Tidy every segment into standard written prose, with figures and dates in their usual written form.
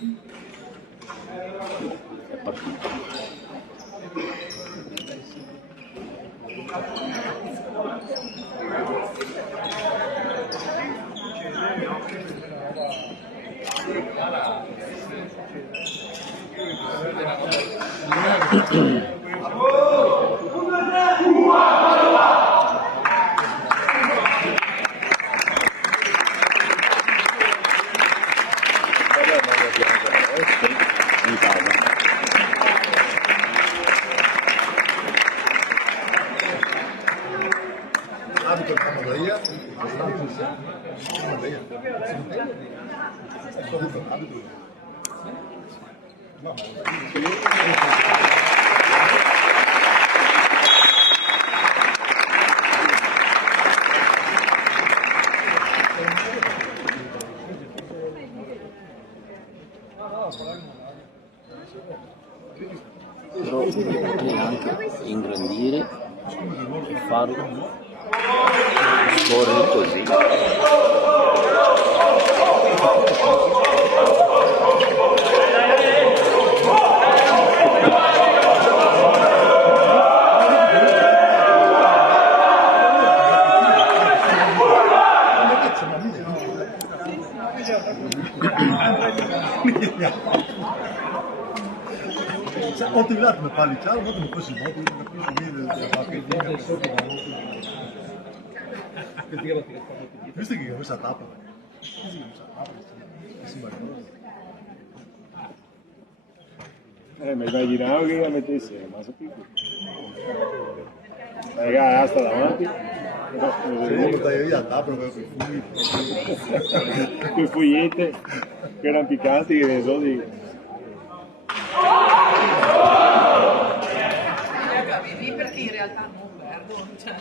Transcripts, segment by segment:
È partito. Però potrei anche ingrandire e farlo scorrere così. Ho tirato una pallicciata, ma come fosse moto, non capisco niente. Visto che questa tappa? Mi immaginavo che la mettessi, ma sapevo. Raga, sta davanti. Devo portare via la tappa per i funghi. Quei fogliette che erano piccanti, che ne so di... Vedi perché in realtà non perdo, cioè.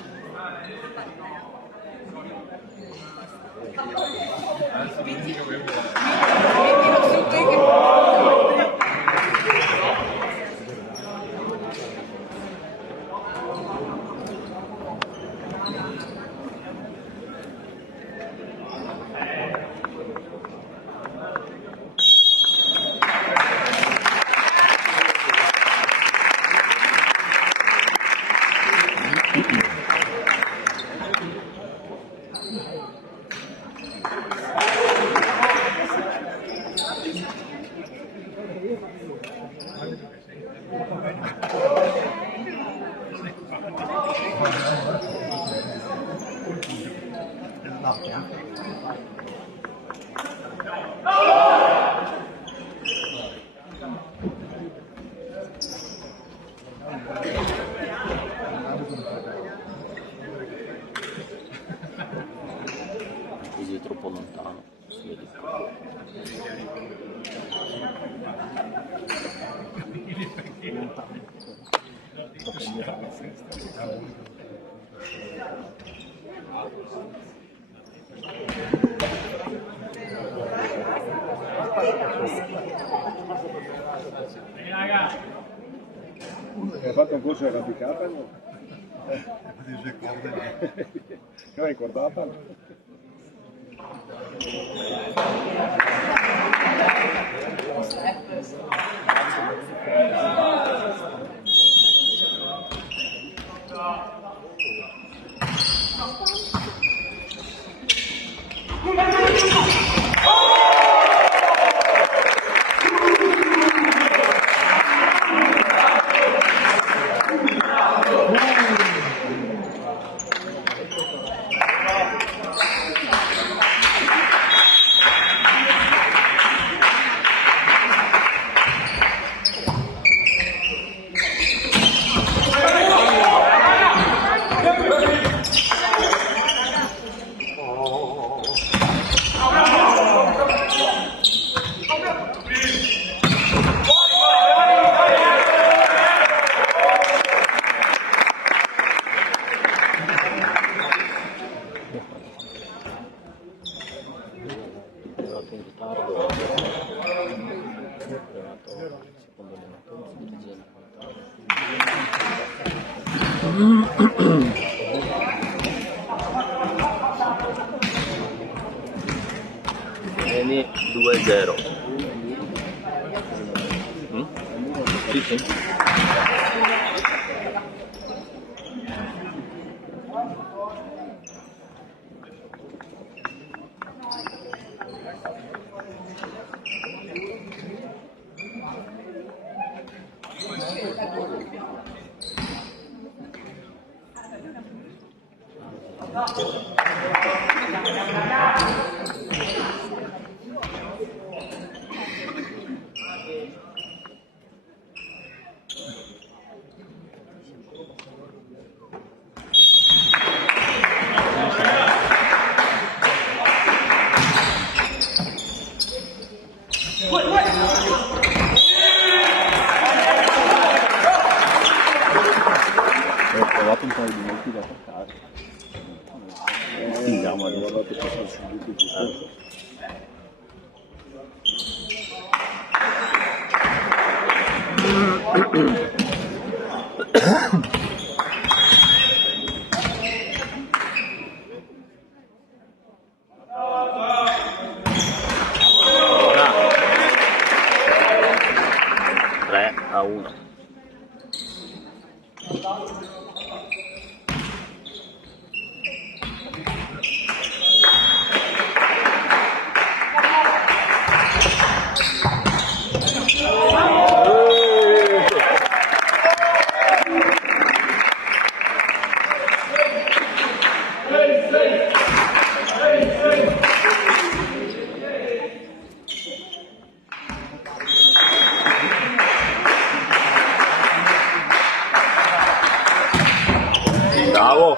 Così è troppo lontano, si vede. Hai fatto un corso di arrampicata? No? Che l'hai ricordata? Vieni 2-0. Sì, sì. Ho trovato un paio di minuti da attaccare. Andiamo a guardare che sono subito giusto. Ora 3-1. Bravo!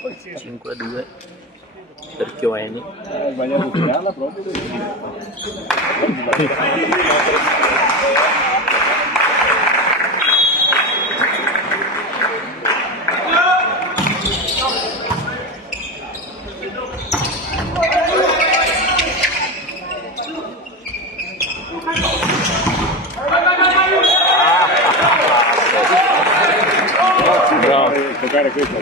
Poi 5-2 per KIOENE. ho sbagliato a tirarla proprio Bravo! giocare questo.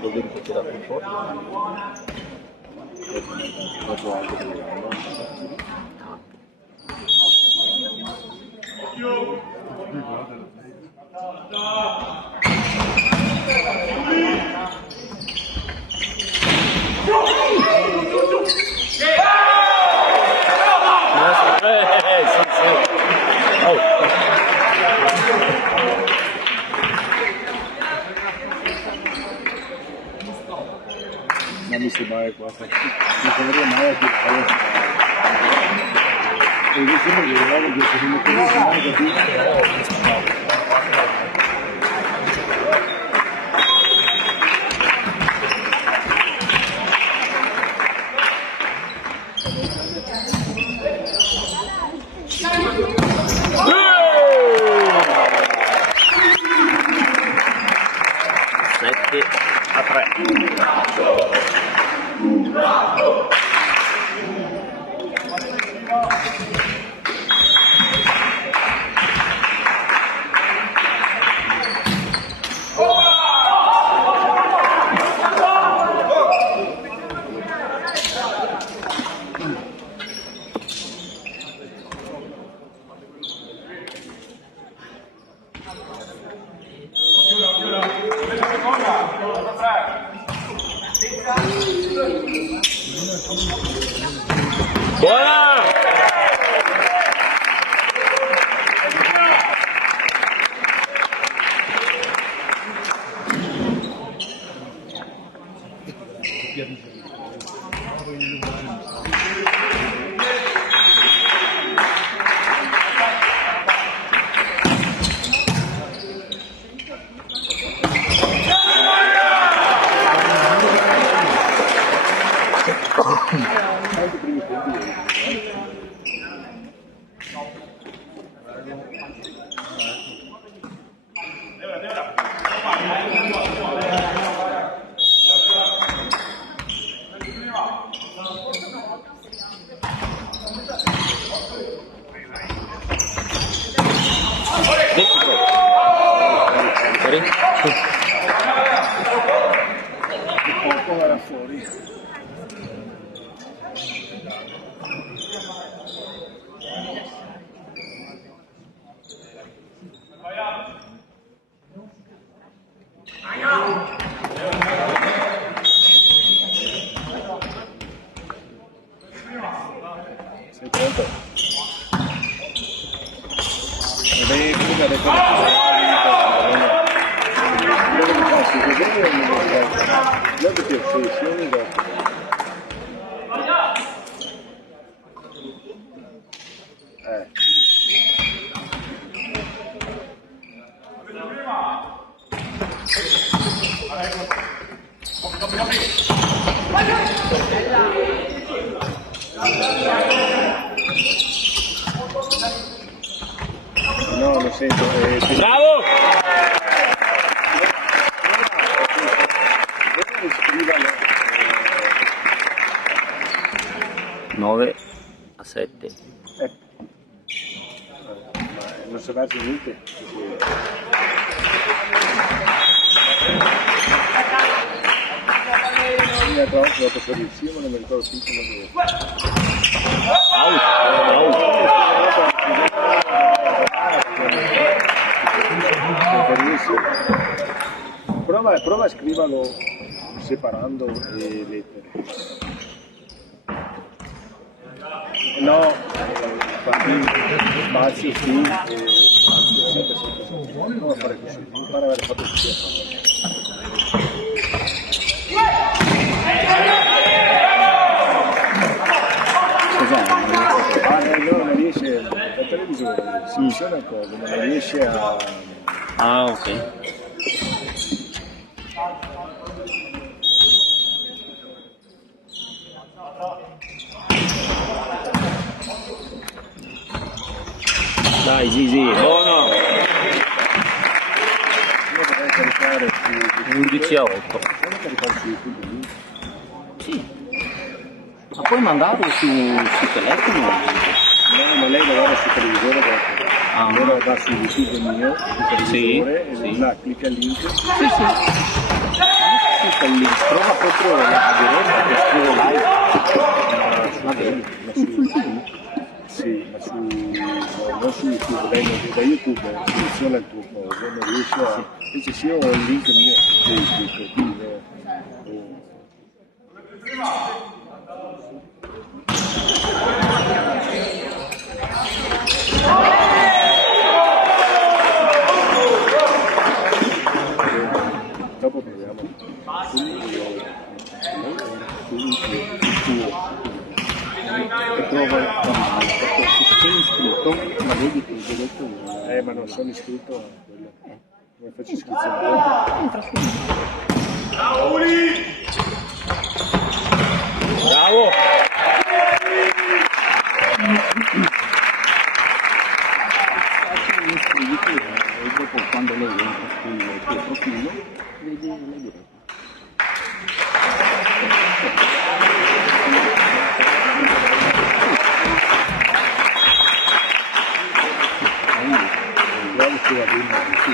Devi ripetere più forte. Sì, sì. Oh. Non mi sembra qua, non saprei mai a tirare. E io sembra che guardavo che se mi conosco mai capito. Sette a 3. Buona! Sei pronto? No, lo sento. Bravo! Scrivano 9-7. Ma non sapete niente. Mi ha trovato la posizione, ma non mi ricordo più come dove. Prova a scriverlo separando le lettere. No, spazio sì, spazio sempre. Non fare così, impara a aver fatto così. No, non riesce, la televisione si funziona cosa, ma non riesce a... Ah, ok. Dai, Gigi, buono! Io dovrei caricare su... 11-8. Devo caricare su YouTube? Sì. Ma puoi mandarlo su telefono? No, ma lei lavora sul televisore dopo. Allora va su YouTube mio, sul televisore, e là clicca il link. Sì. Clicca il link, trova proprio la diretta che scrivo live. Va bene. Sì, ma non su YouTube, lei da YouTube seleziona il tuo coso, non riesce a... Invece sì, ho il link mio su Facebook, quindi dopo proviamo. E trova perché se sei iscritto, ma vedi che ti ho detto io. Ma non sono iscritto a quello. Come faccio iscrizione? Entra su. Bravo! Iscriviti e dopo quando lei entra sul tuo profilo vedi la diretta. Bravo sulla bimba, sì.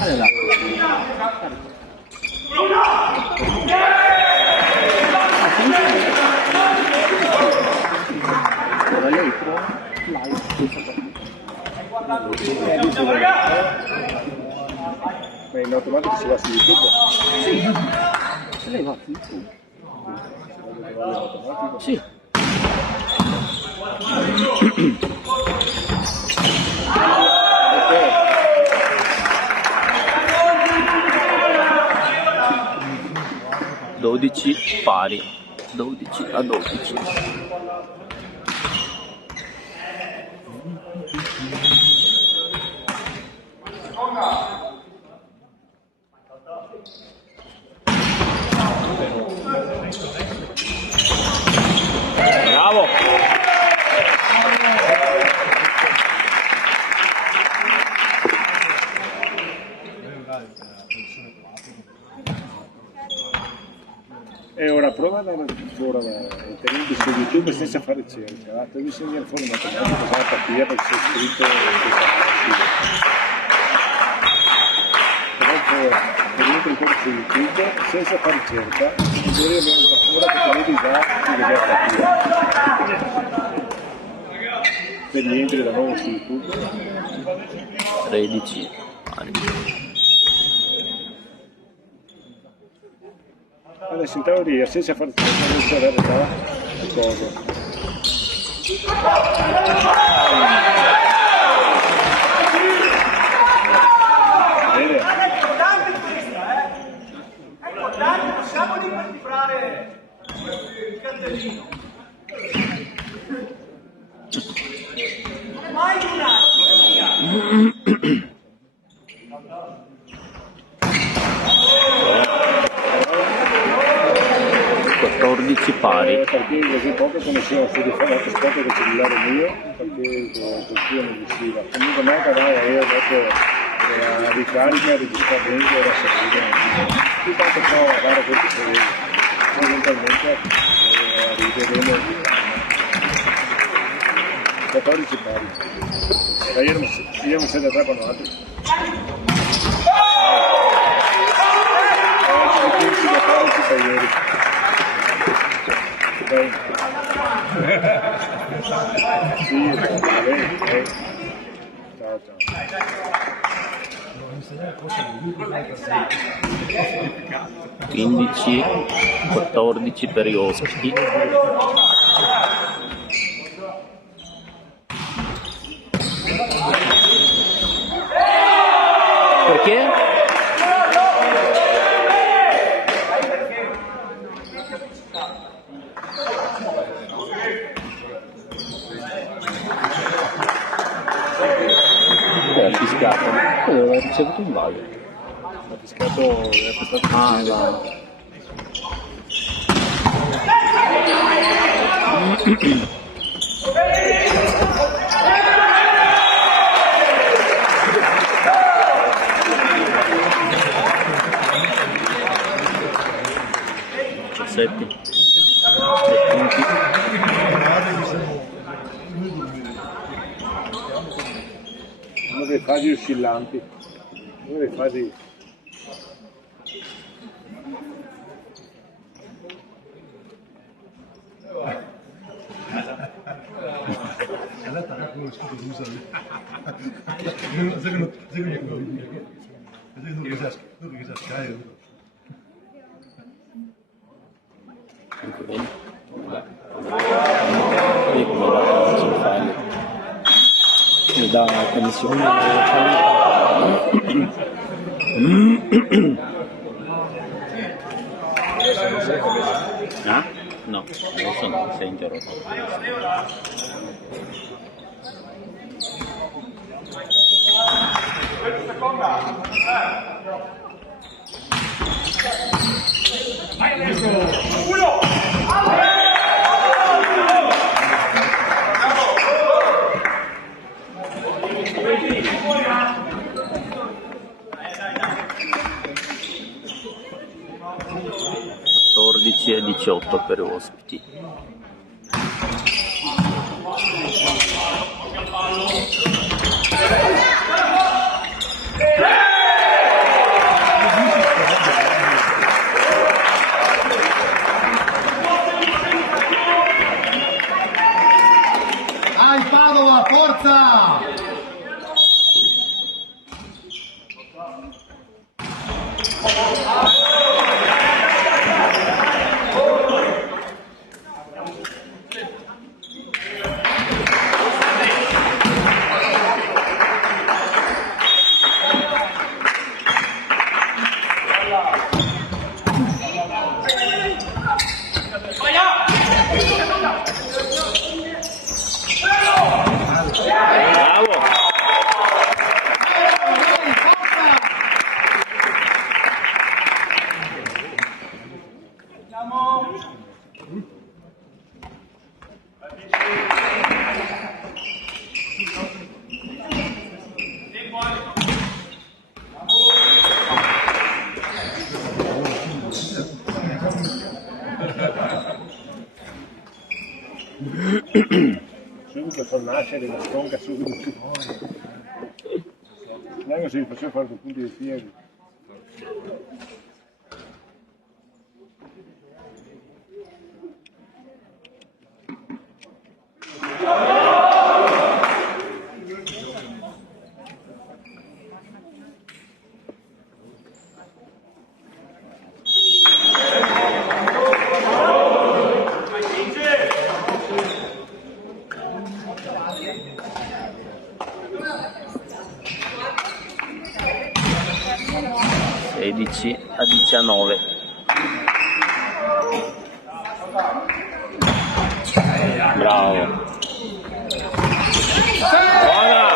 Allora, ora lei trova live Ma in automatico si va su YouTube? sì, se lei va su YouTube sì. 12 pari, 12-12. Bravo! E ora prova a dare ora tenendo su YouTube senza fare ricerca. Ti bisogna fuori matematico, bisogna partire perché c'è scritto però tenendo il corso su YouTube senza fare ricerca, magari abbiamo una ora che tenete già si deve partire. Per rientri da nuovo su YouTube. 13 pari. Adesso in teoria senza fare ricerca non si avere già cosa. Bene. È importante, possiamo decifrare il cartellino. Mai un altro, via. 14 pari. Perché così poco conoscevo se di fare l'altro sport del cellulare mio, perché col suo non riusciva. Comunque me cavava io dopo la ricarica, registrare era servita. Più tanto prova a fare quel che volevo. Eventualmente rivedremo il 14 pari. Ma io non se ne con altri. Sì, ciao ciao. 15-14 per gli ospiti. Perché? Era fiscato, aveva ricevuto un vaglio. Ha fiscato, è stato uno dei fasi oscillanti, uno dei fasi. Mi dà una commissione. Ah? No, adesso no, sei interrotto. E 18 per ospiti. Dai Padova, forza! Subito fa nascere la sconca subito. Neanche se gli faceva fare 2 punti di piedi. A 19. Bravo. Buona.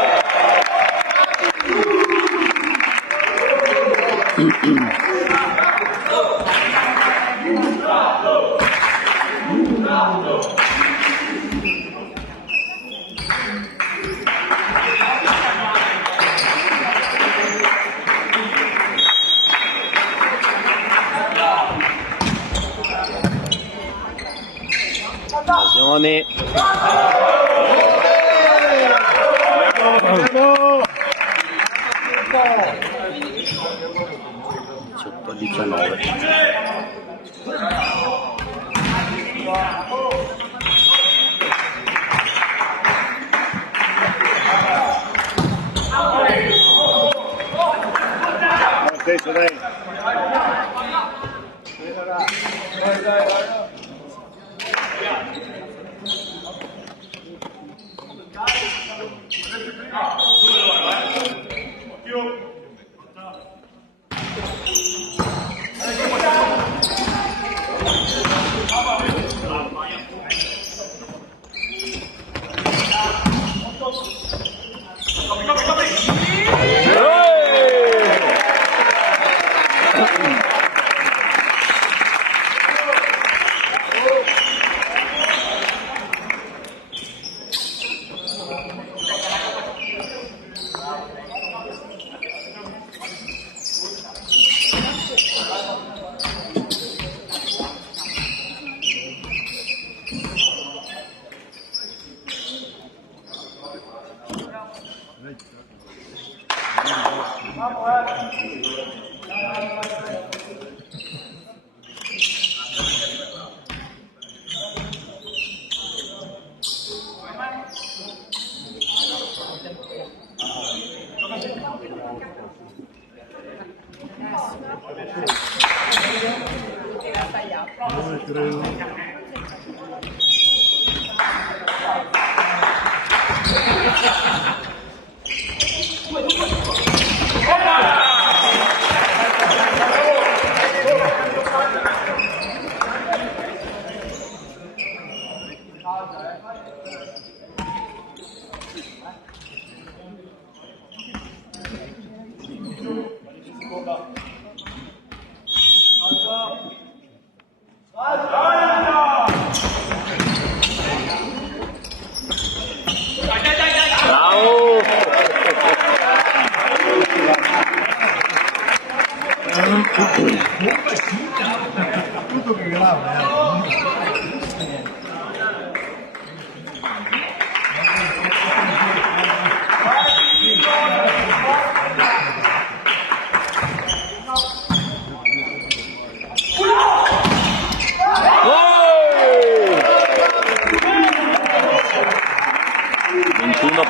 Occasione. 18-19. Stesso, dai. Tutto che grave,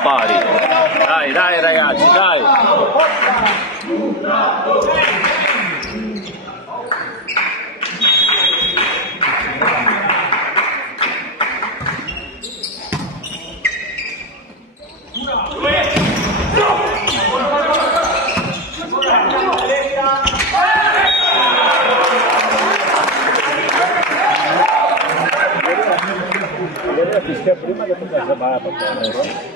Pari. Dai, dai ragazzi, dai. Allora fischia prima che tocca la barra.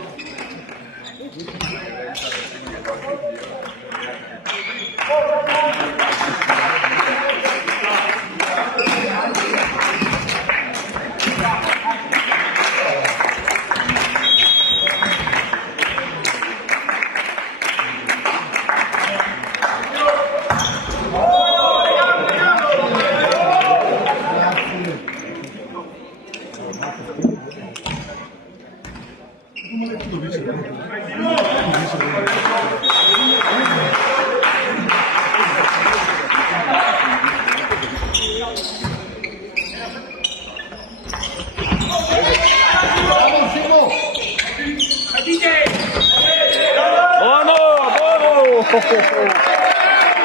Buono, buono!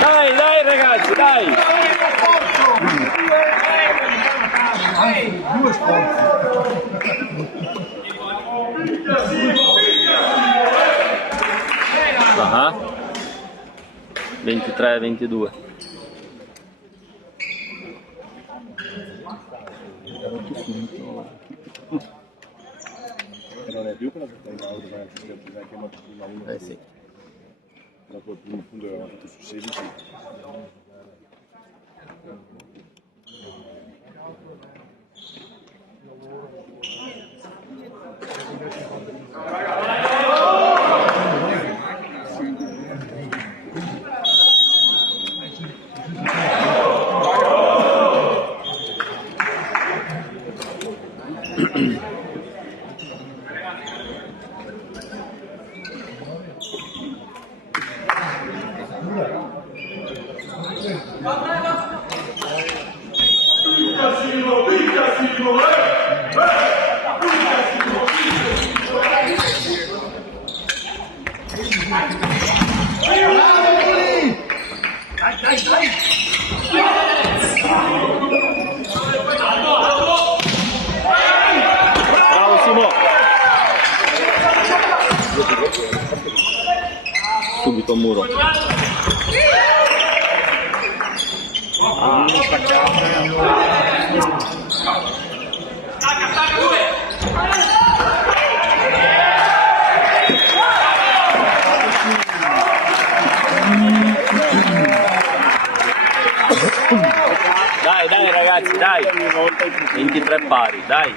Dai, dai ragazzi, dai! Due sforzi. Ah, 23-22. Non è più quella che in auto, ma è chiamato prima uno. Sì. Dopo il primo punto avevamo fatto su 16. Bravo Simo! Subito a muro. Dai, dai ragazzi, dai! 23 pari, dai!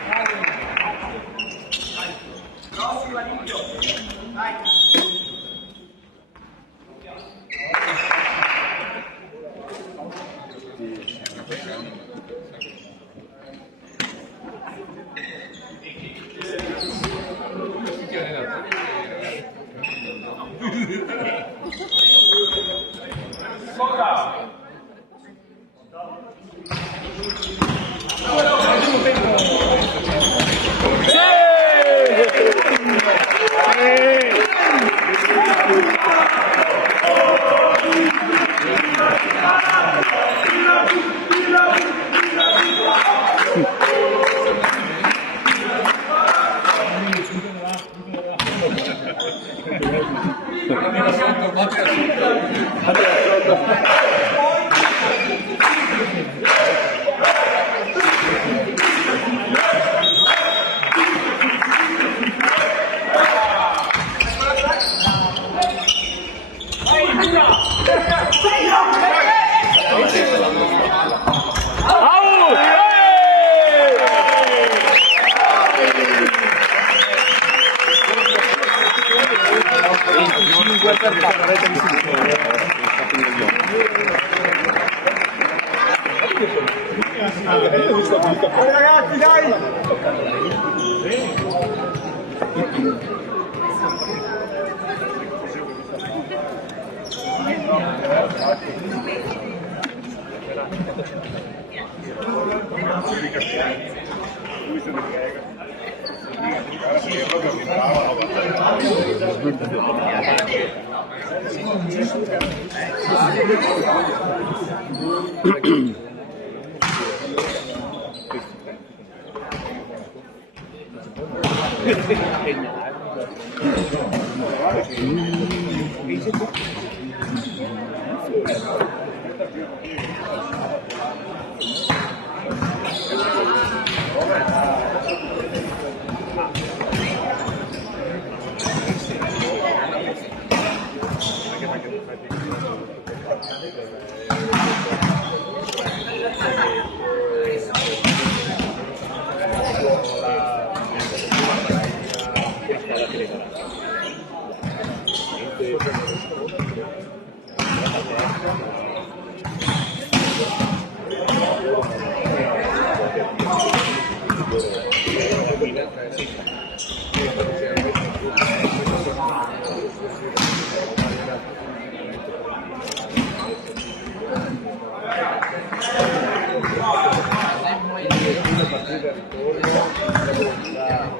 Ragazzi, dai! la partita ritorno, la volontà.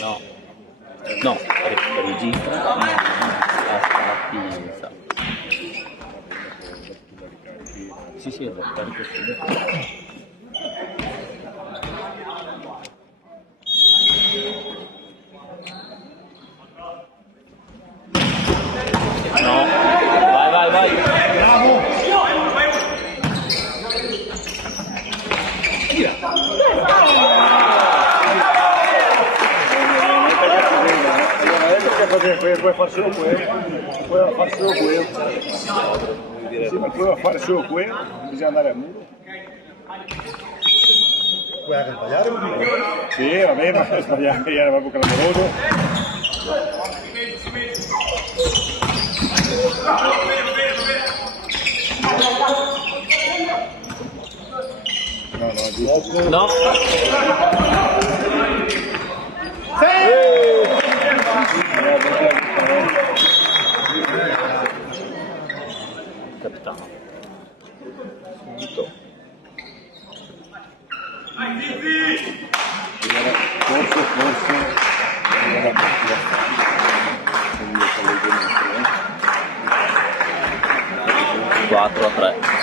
No, no, registra, ma sa. Sì, sì, è da carico No, vai. Bravo! Puoi fare solo quello, puoi fare solo quello. Sì, ma puoi fare solo quello, bisogna andare a muro. Puoi anche sbagliare? Sì, vabbè, ma sbagliare era proprio clamoroso. No. 4-3.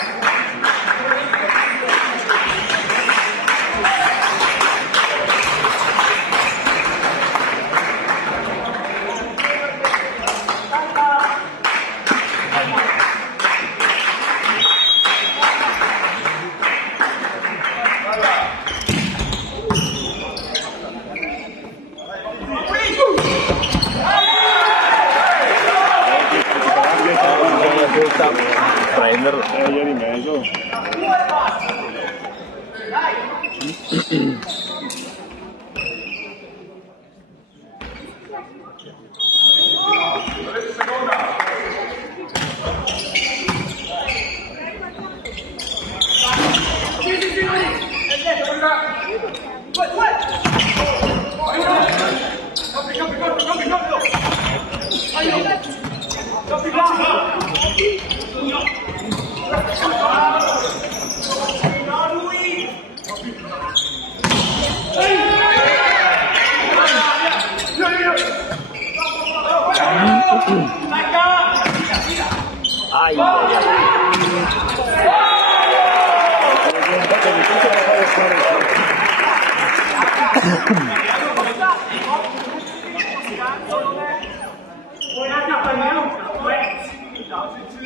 Prenderlo. Ieri in mezzo.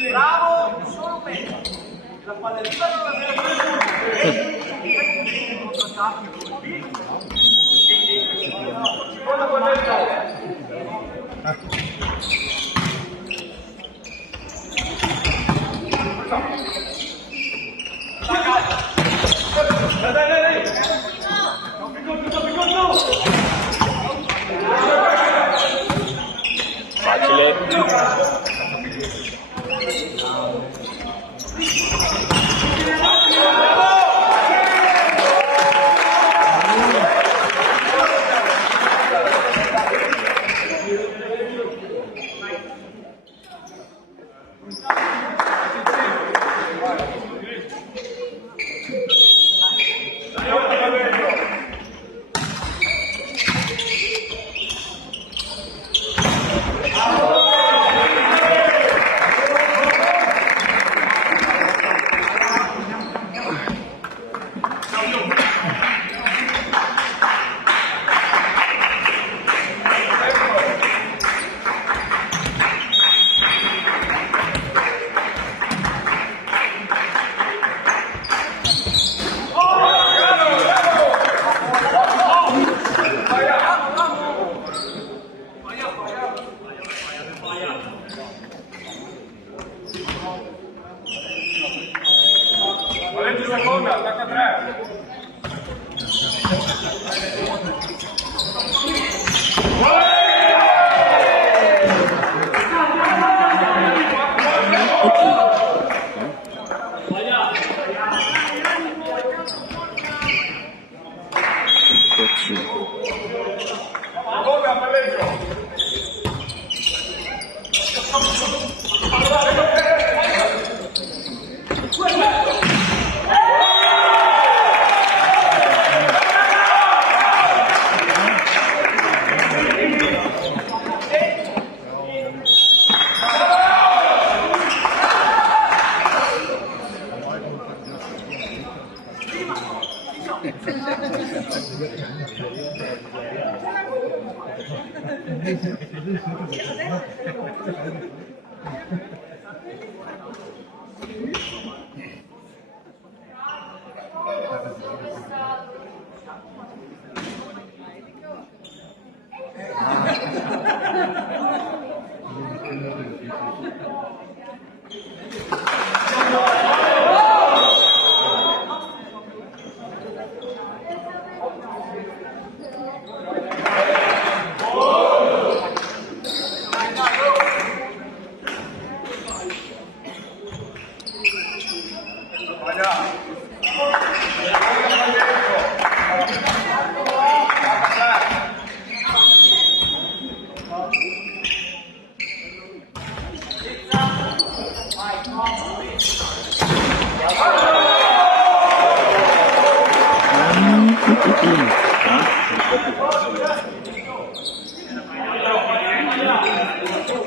Bravo, solo meglio. La padellina non aveva Facile.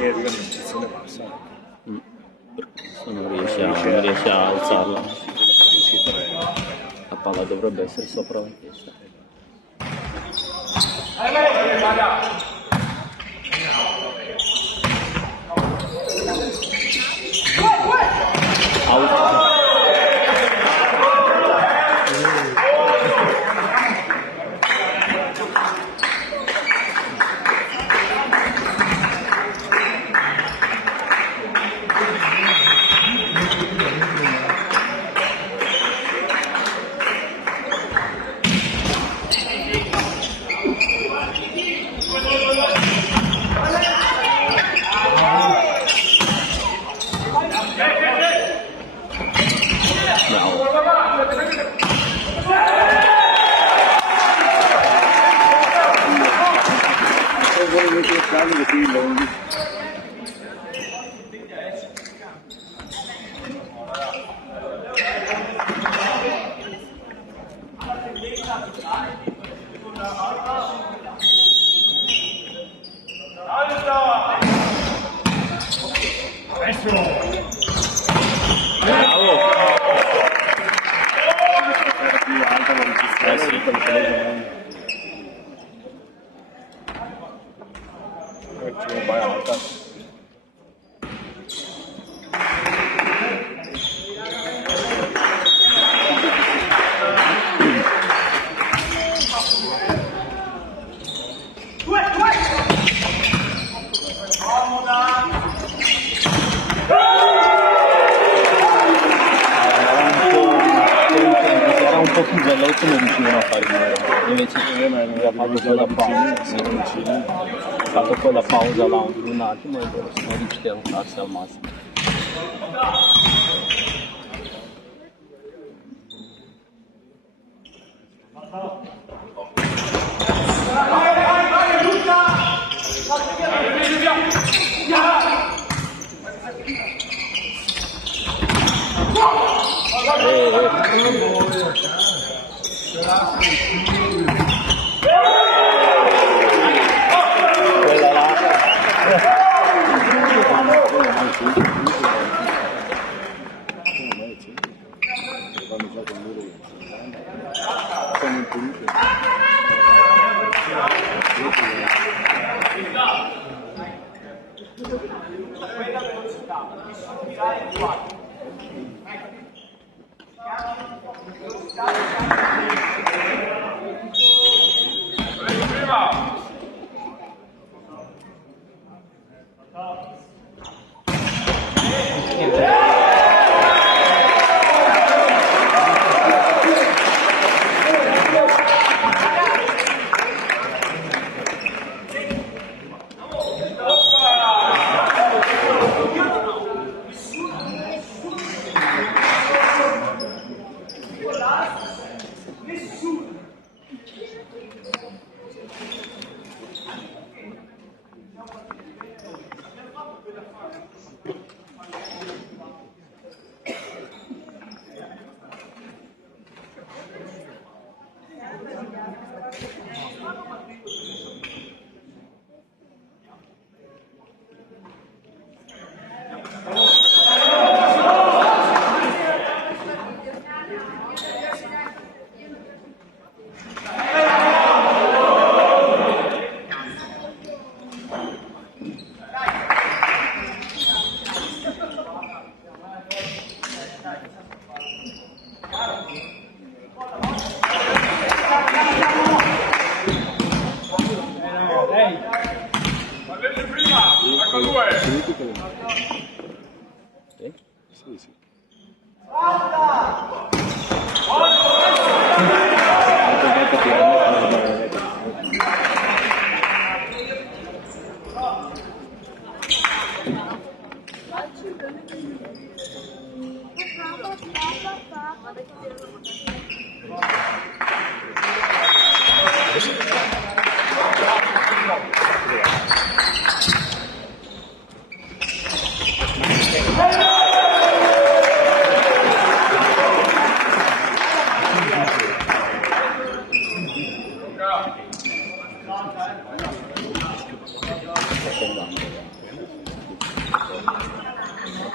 che arriva in posizione bassa. Non riesce a alzarla. La palla dovrebbe essere sopra la testa. Fatto quella pausa là un attimo e loro sono riusciti a alzarsi al massimo.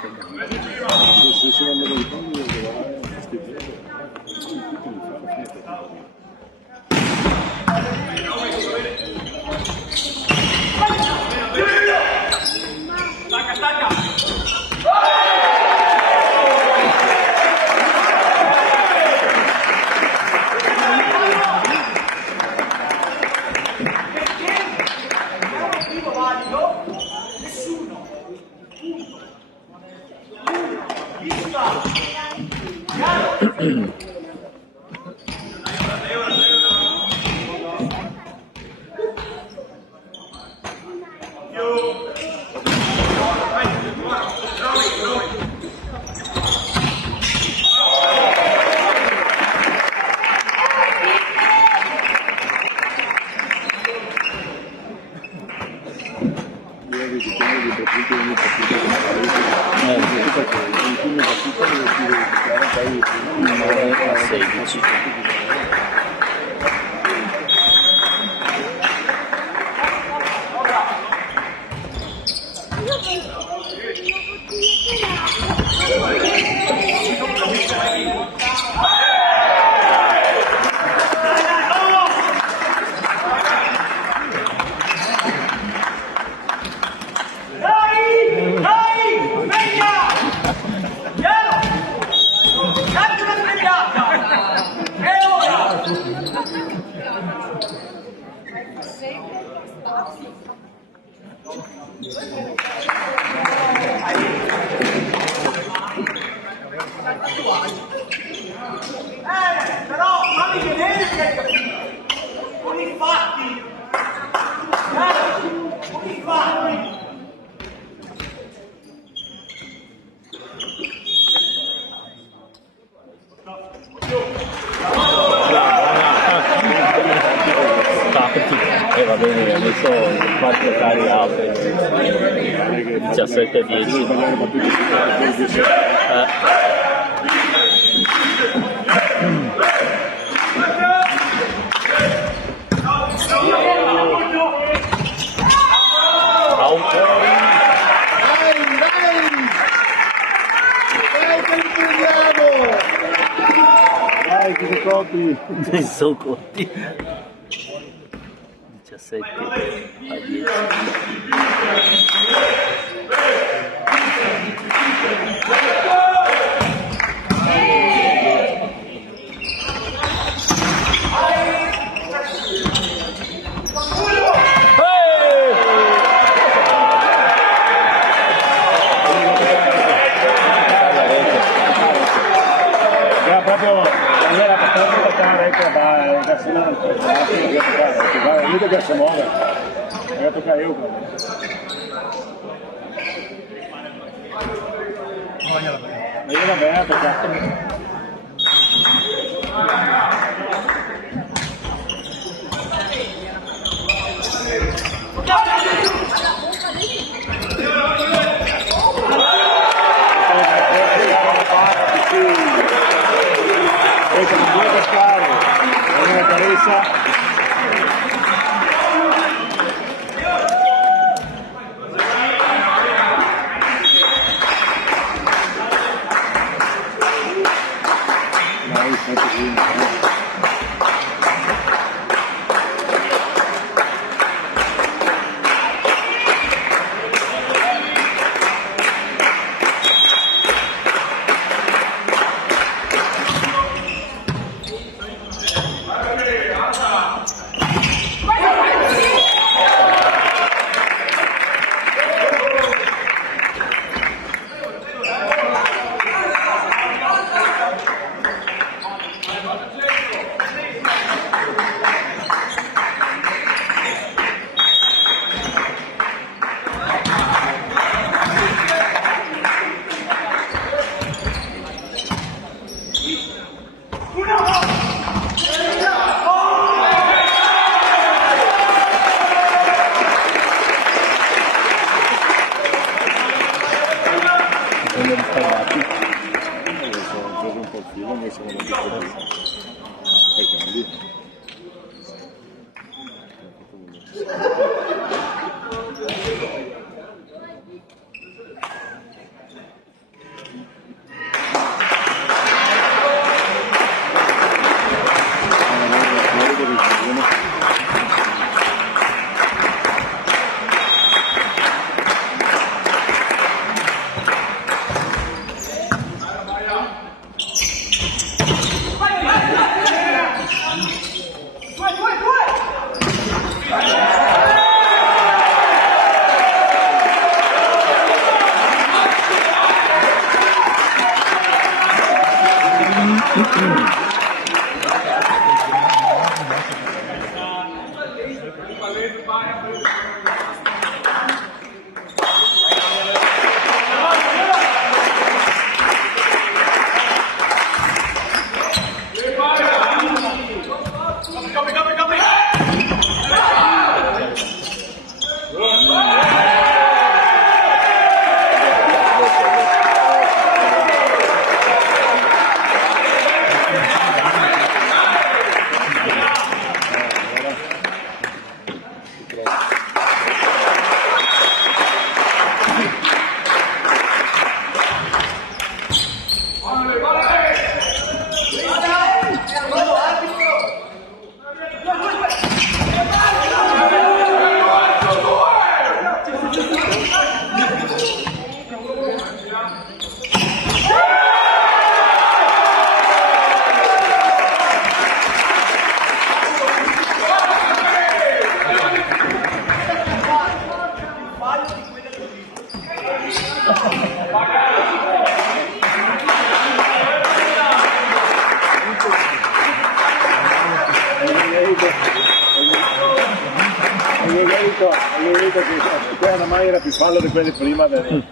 Se non me lo ricordo io devo fare questi tre. Tutti mi fanno finire. Stacca, stacca! Però fammi vedere che hai capito! Con i fatti! Con i fatti! Va bene, adesso quattro cari altre 17-10. Dai, che si copri! Sono cotti. 17-10. Era proprio, non era abbastanza toccare, va verso l'altro, vedete che si muove, era toccare io quello. Ma io vabbè, perché... Ecco, non vuoi pescare, è una carezza. Avevo detto che quella mai era più fallo di quelli prima del...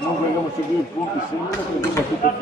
Non vogliamo seguire i punti, sembra che venga tutto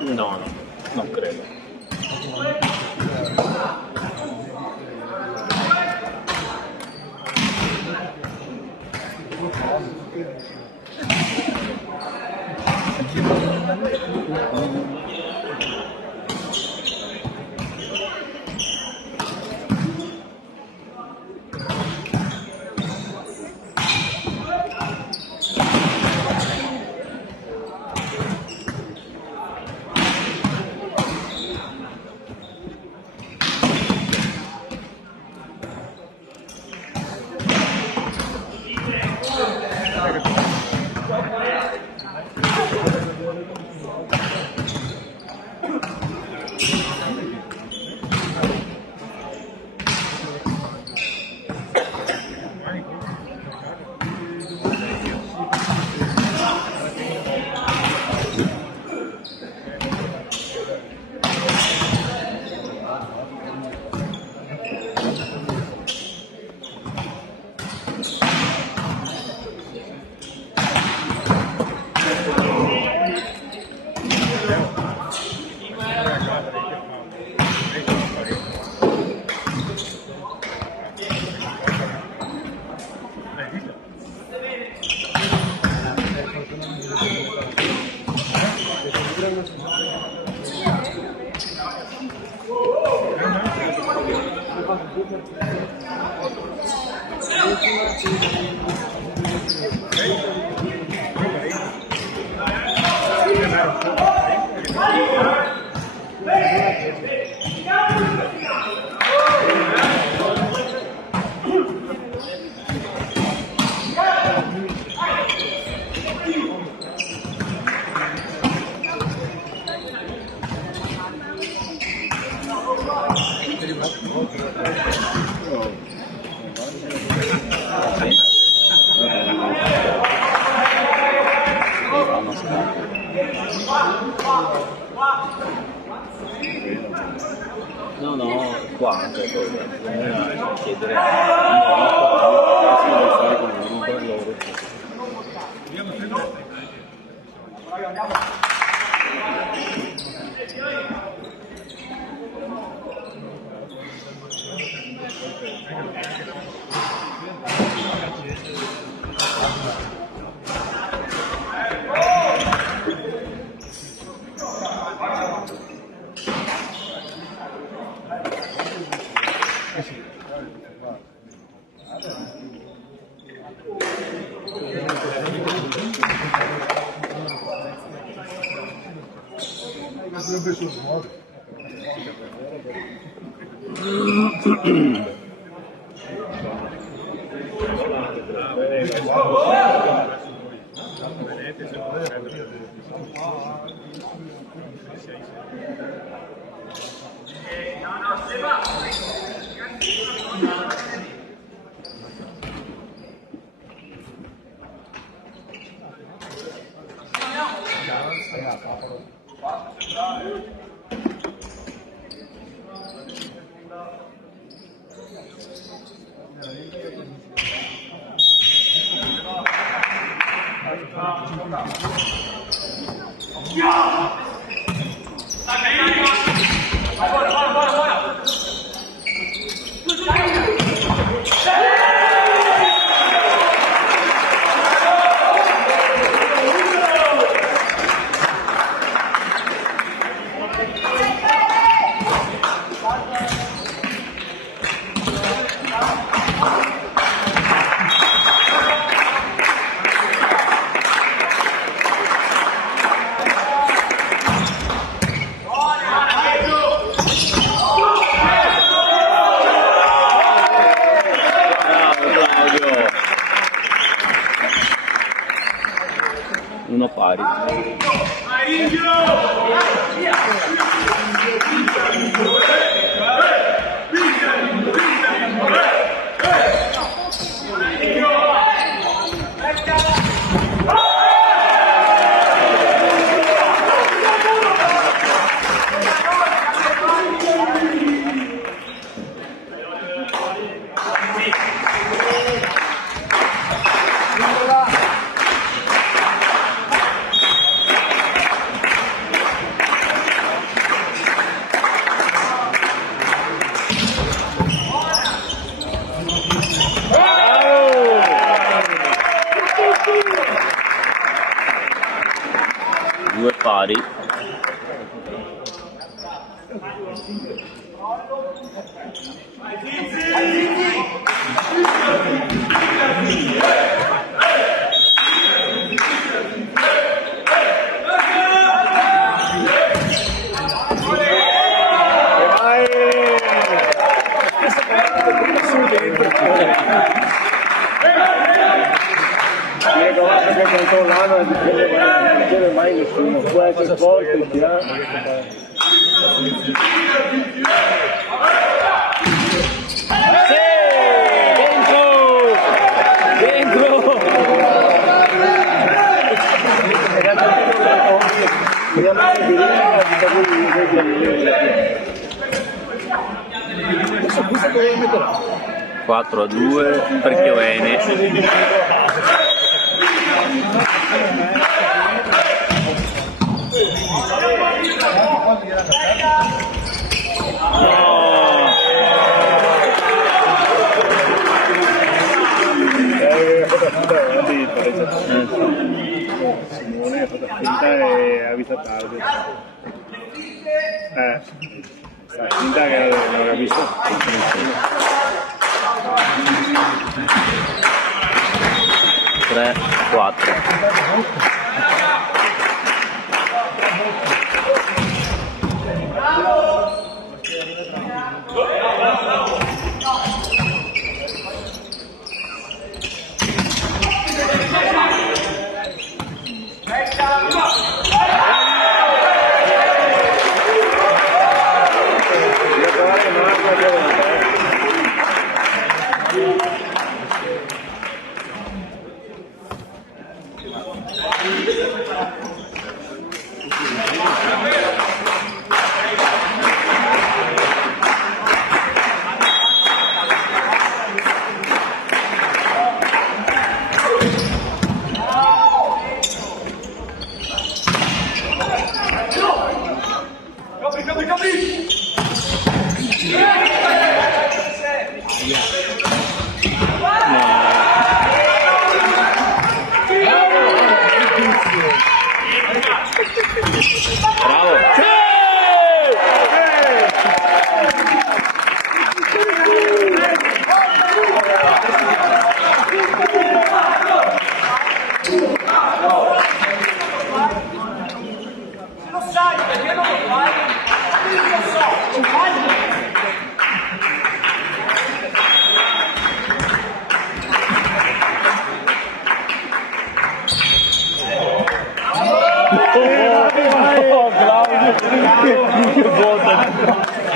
No, no, non credo. No, no, qua anche bisogna chiedere Uno pari. Due pari. Le cose che controllano non deve mai nessuno, qualche volta ti ha. Dentro. 4-2 per KIOENE. Simone ha fatto finta e ha visto tardi. Sta finta che non l'ha visto. 3-4.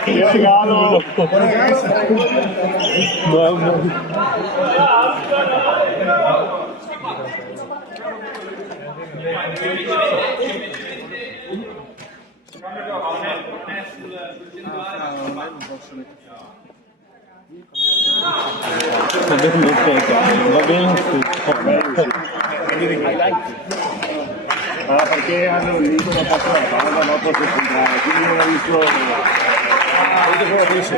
Che regalo! Va bene tutto. Ah, perché hanno vinto una passata la palla, no, posso comprare, quindi non ho visto... Vedete come dice?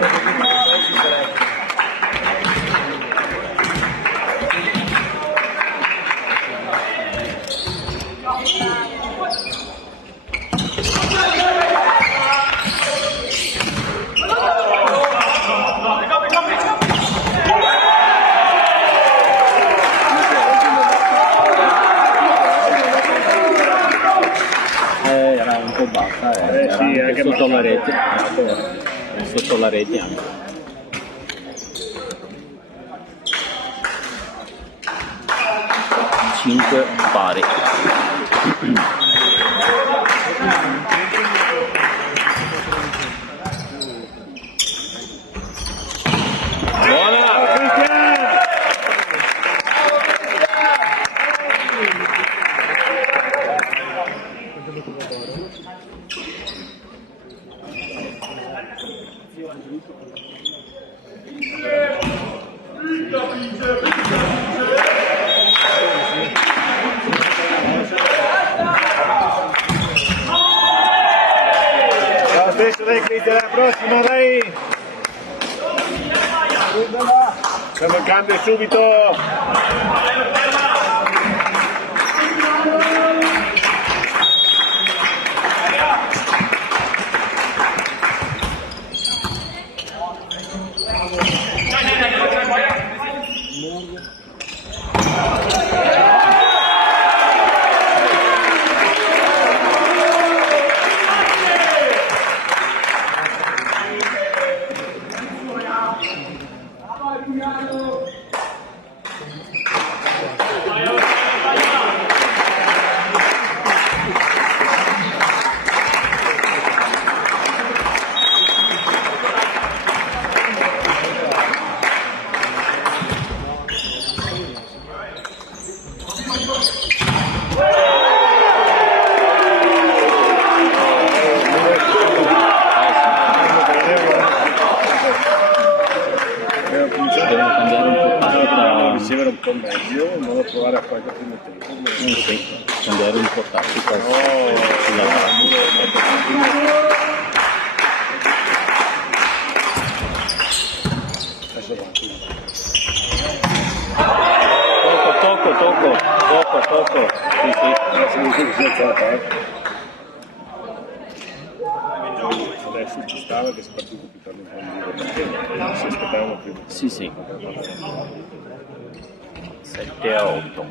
Era un po' bassa, era sì, anche sotto la rete. Sotto la rete anche. Cinque pari. Adesso dai Cristian, alla prossima dai! Facciamo il cambio subito! Devono cambiare un po' tattica. Ricevere un po' meglio, in modo da provare a fare il primo tempo. Sì, cambiare un po' tattica sulla pratica. Adesso avanti. Tocco. Sì, sì. Adesso mi dico che si è alzata, Adesso ci stava che si è partito più tardi un po' di perché si aspettavano più. Sì, sì. 7-8.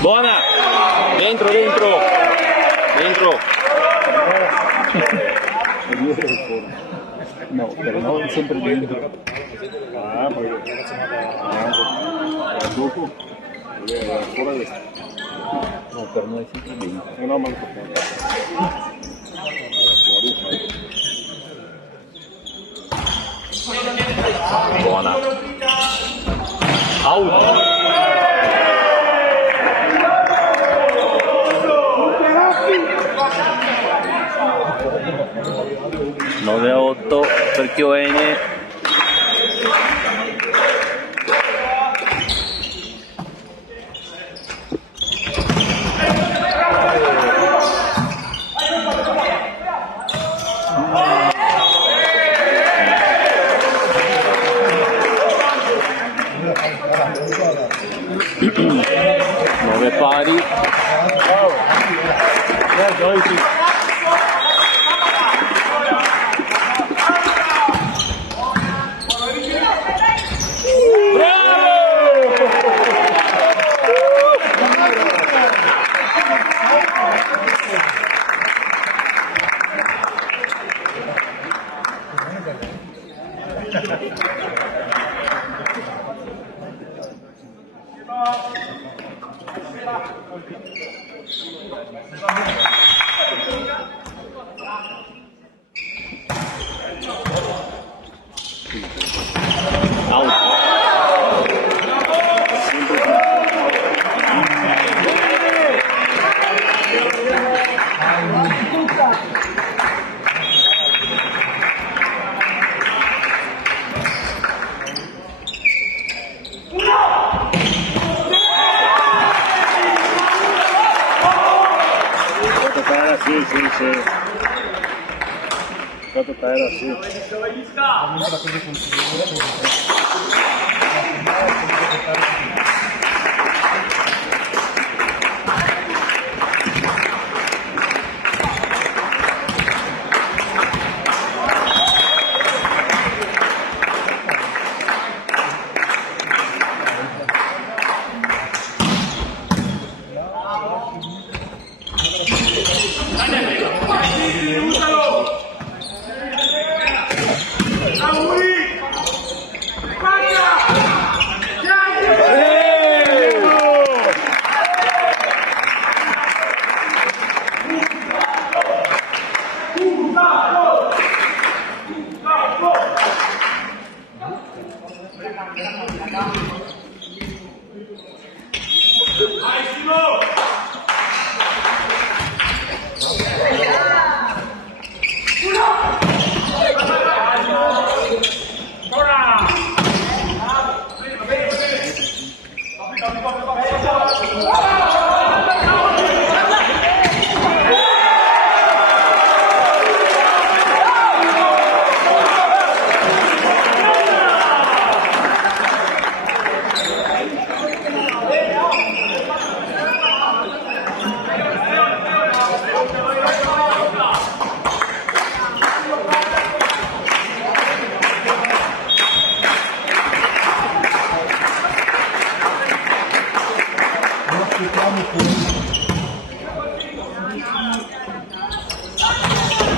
Buona! Dentro! No, per noi è sempre dentro. Ah, poi dopo fuori No, per noi è sempre dentro. no, manco Buona. Out. 9-8 per KIOENE. Nove pari. Sì, sì. Quanto era, sì.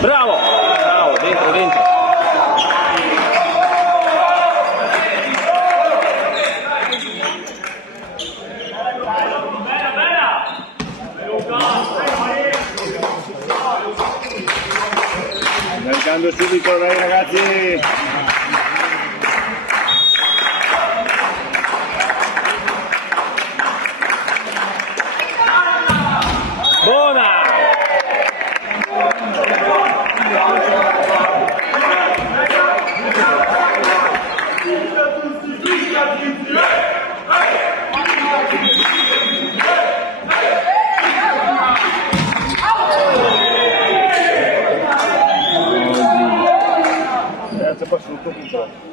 Bravo! Bravo, dentro, dentro. Marcando subito, dai ragazzi! Buona! C'è passato purtroppo.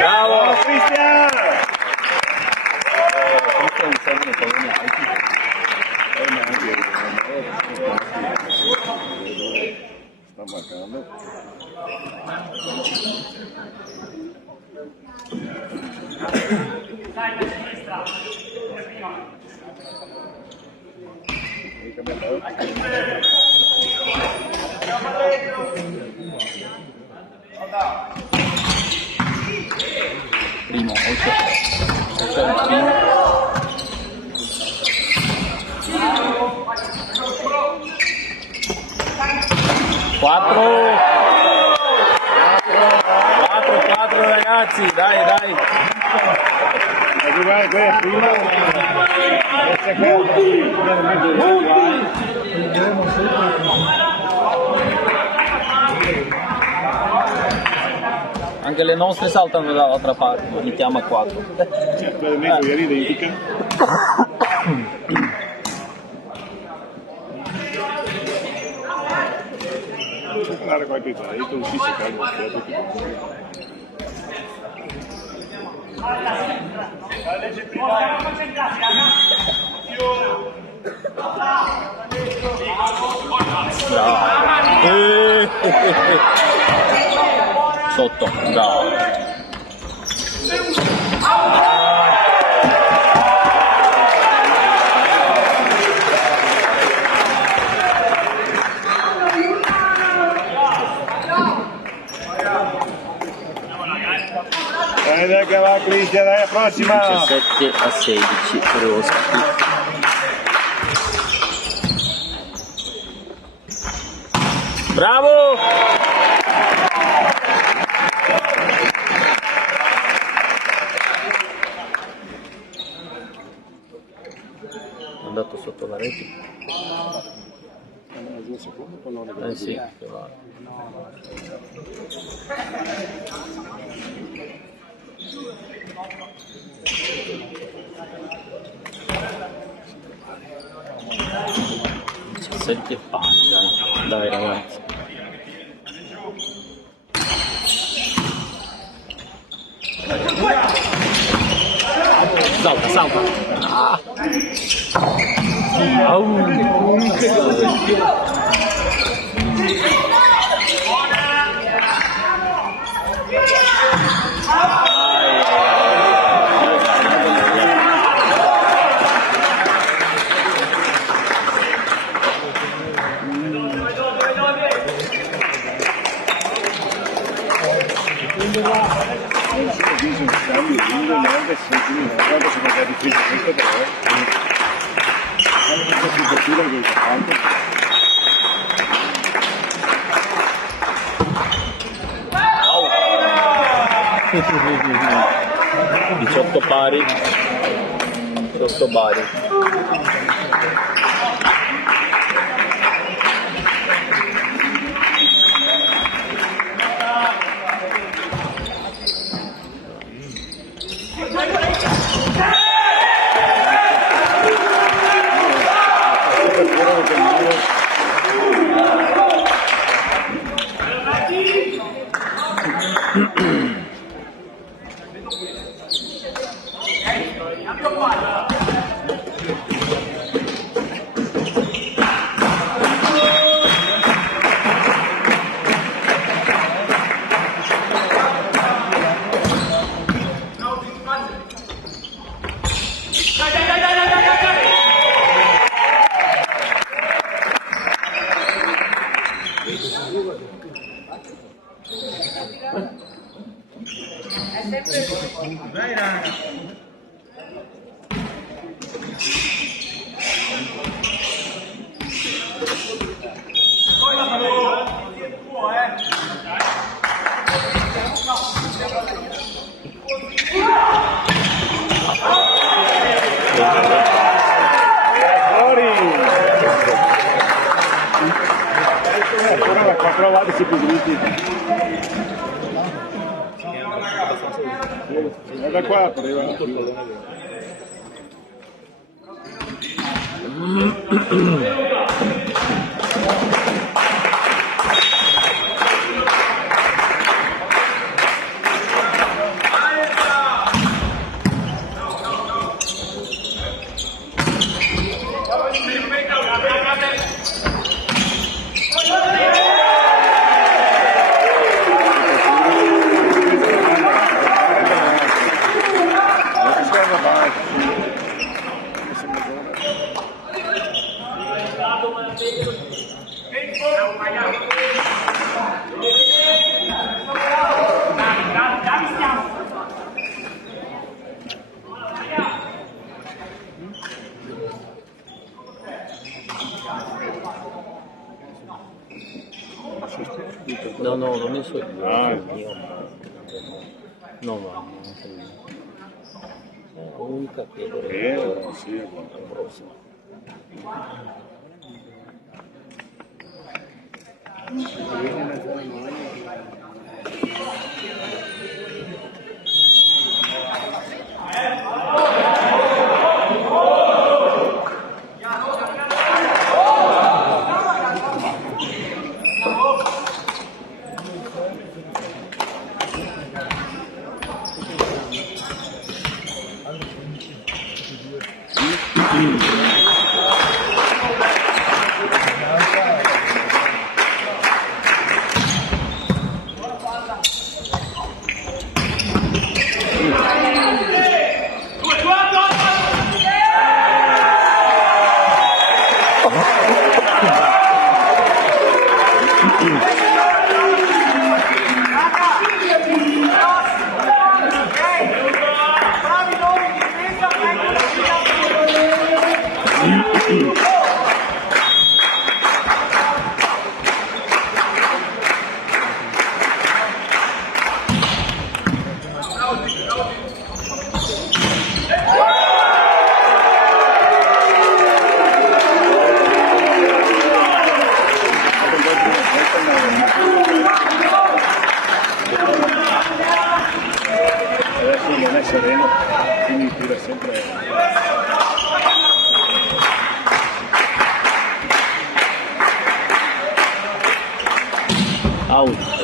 Bravo Cristian! Sta marcando. Primo, 8. 4 ragazzi, dai, dai. Vai, prima. Anche le nostre saltano dall'altra parte, ma li chiama 4. Probabilmente ieri identica. Guardare qualche caretto, uscì si calma il fiato che Sotto, bravo. dai che va Cristian, dai, la prossima! 17-16 per Oscar. Bravo! È andato sotto la rete. Sì, che vale. Sette pali, dai ragazzi. Salta, salta. Ah. Diciotto pari, 8 pari. fateci più dritti. Da qua pareva tutto il pallone. No, no, non ne so io. No, no, non so io. L'unica che Sì, è grossa. sereno, quindi tira sempre. Out.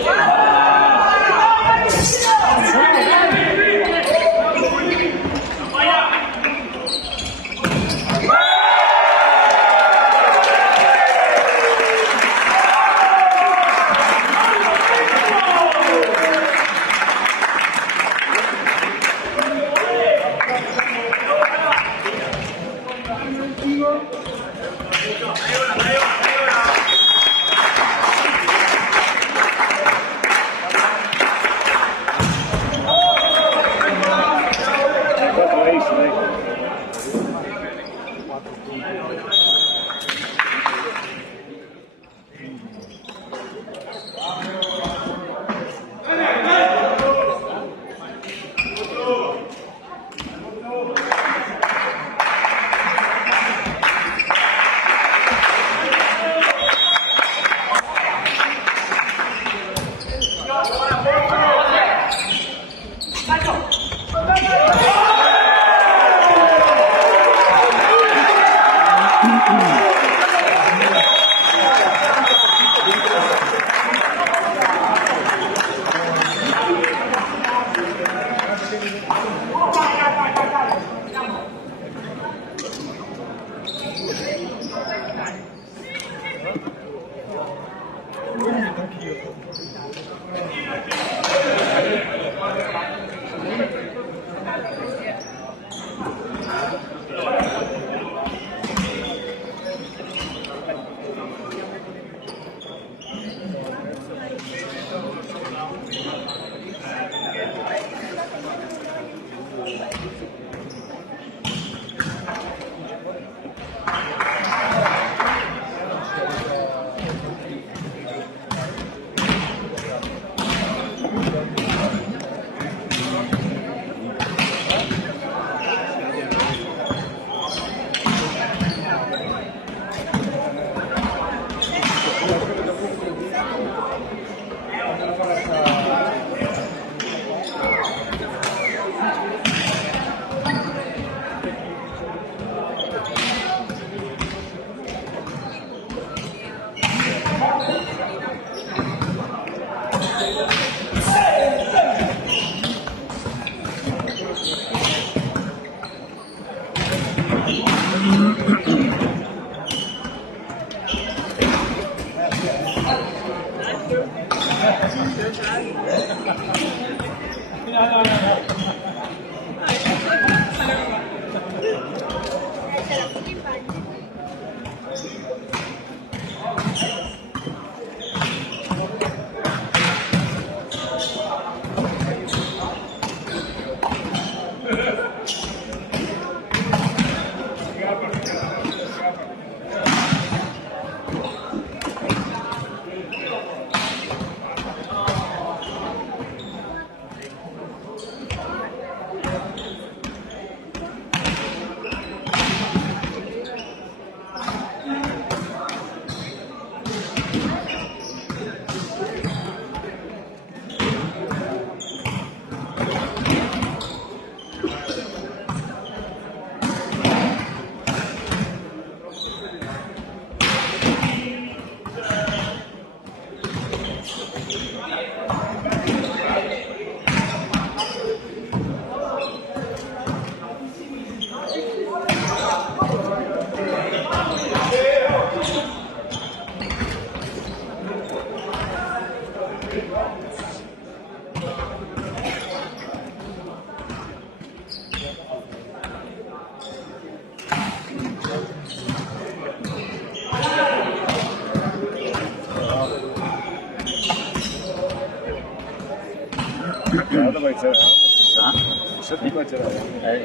settimana c'eravamo. Ah?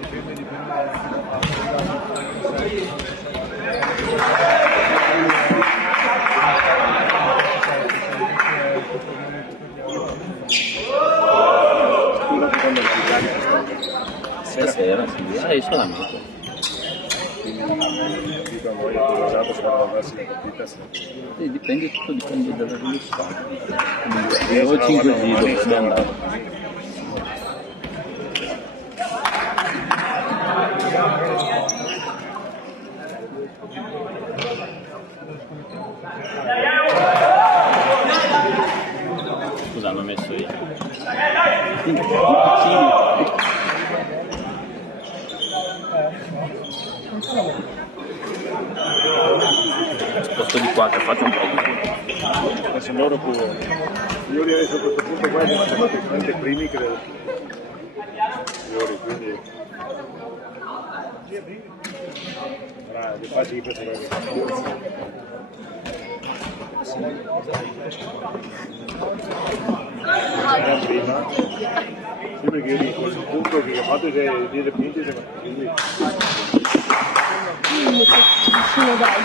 Settimana c'eravamo. Stasera, sì, sono amico. Dico a voi, ho usato se la avessi la partita. Sì, dipende, tutto dipende dalla velocità. Avevo 5 giri, dove andare. Scusa, hanno messo io. Sposto di qua, che faccio un po' di più. Adesso loro pure. Io li adesso a questo punto qua li ho chiamati i primi credo. Quindi bravi, facili per prima. Sì, perché io dico, il punto che ho fatto è di repente quindi vicino dai.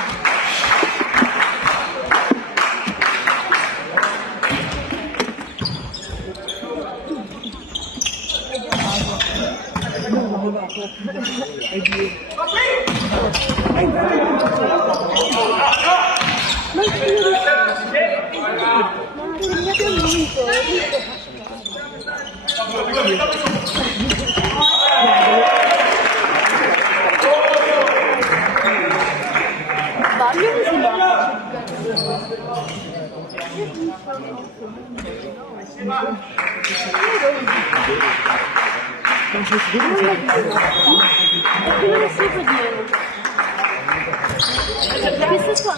Questo qua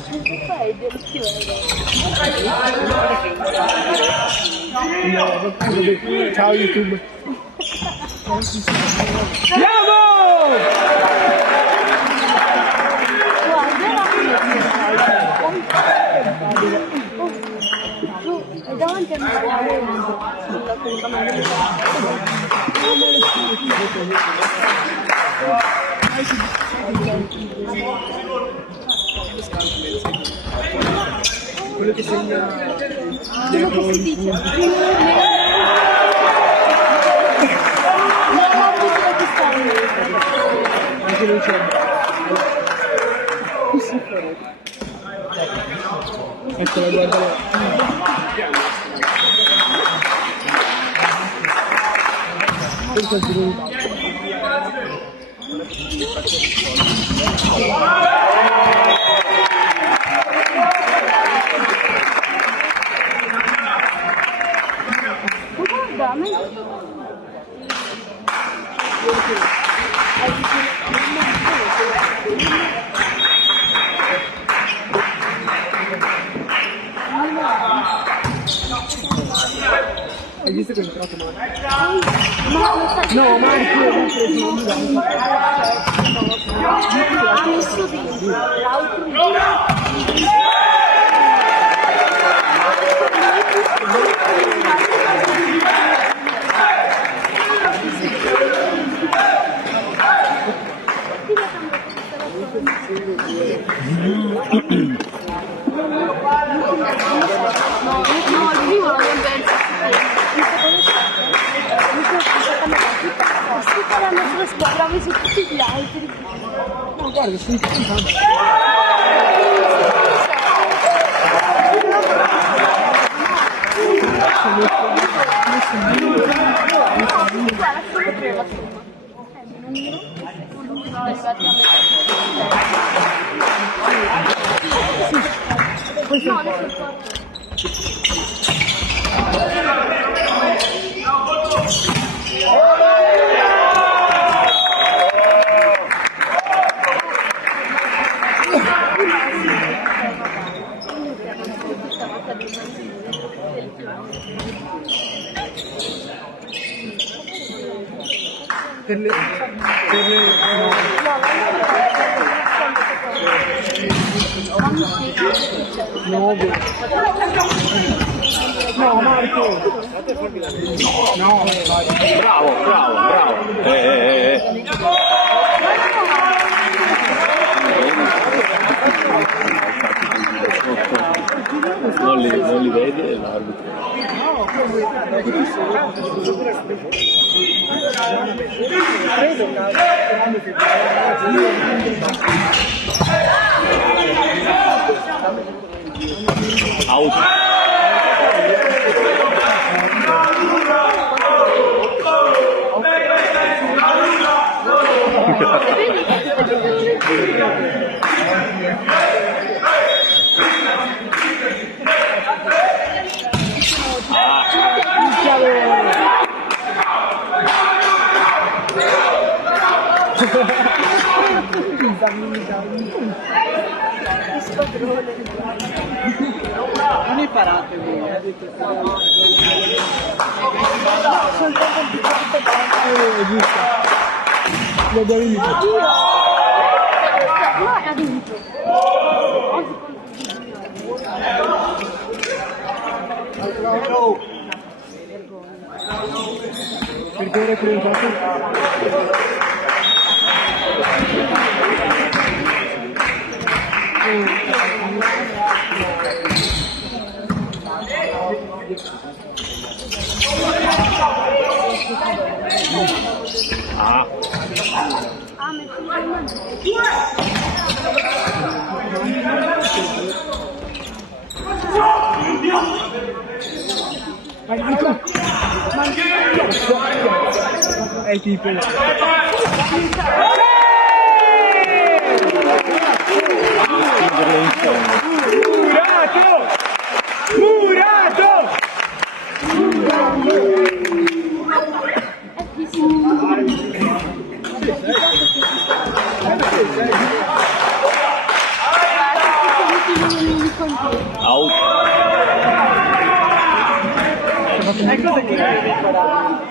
è del KIOENE. Ciao YouTube. Andiamo! È davanti a me quello che segna quello che si dice anche non c'è. Eccola, guardala. Questo è il giro. guarda, a me Hai visto che è entrato male? no, ma è ha messo dentro l'altro squadra ha messo tutti gli altri. No, guarda, sono tutti tanti. Guarda, solo tre la somma. No, adesso il quarto. Per le no. 9 No, Marco! No, Bravo, bravo, bravo. Non li vede l'arbitro. Out. Non è parate voi, giusto. Lo devi dire. Perché è tipo Out. cosa che devi imparare?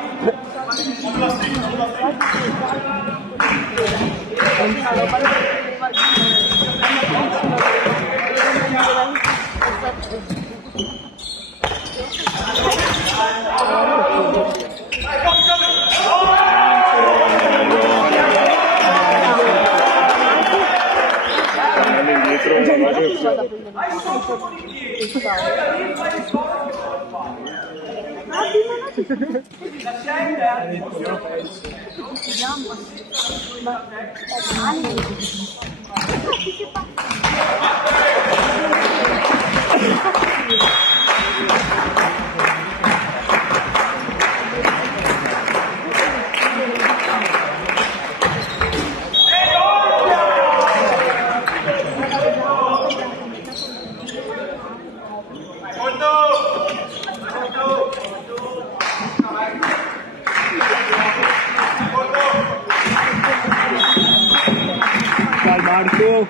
Dai Marco!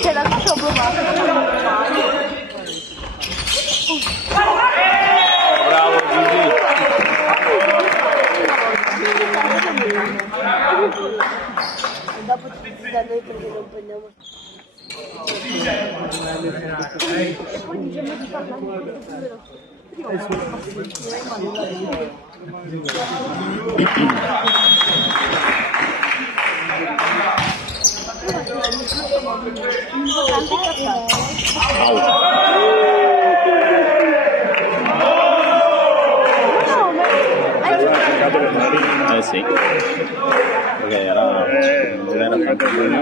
C'è la cosa provata. Bravo Gigi. Dopo ti da noi perché non prendiamo. E poi diciamo di parlare di questo vero. Sì. Perché non era tanto bene.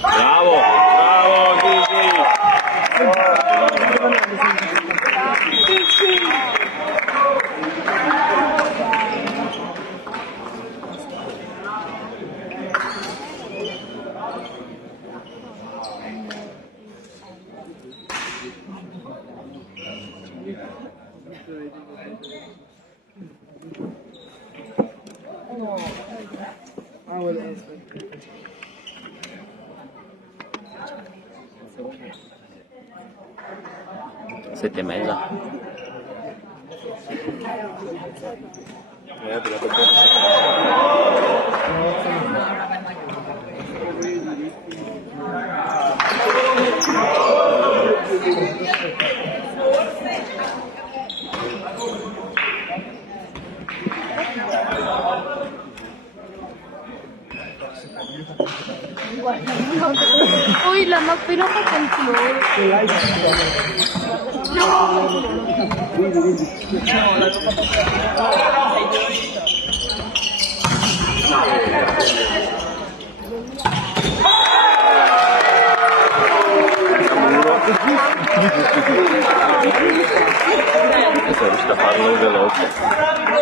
Bravo, bravo Gigi. 7,5. Poi l'hanno appena fatto anche loro. Sei riuscito a farlo veloce.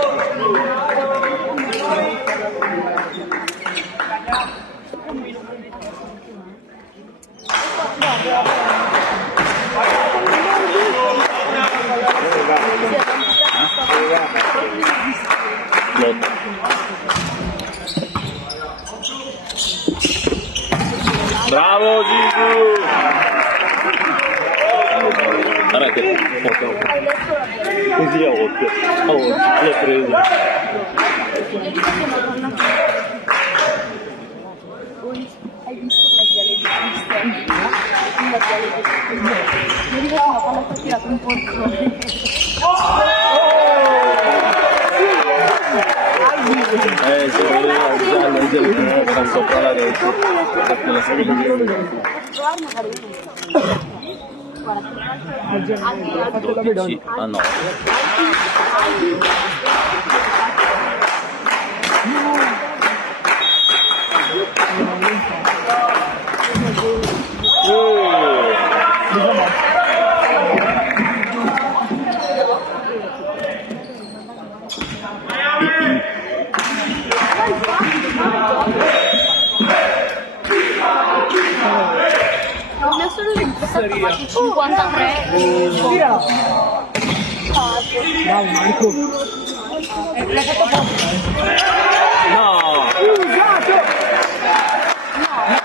Bravo Gigu! Guarda che così a occhio l'ho preso. Hai visto la viale di Cristian? La viale di Cristian. Mi ricordo una palla che ha tirato un po' il cuore. Se voleva giallo sta sopra la rete. Perché la scrive. Guarda, 12 a 9. non mi ha solo fatto 53. Bravo Marco. L'ha fatto poco. No!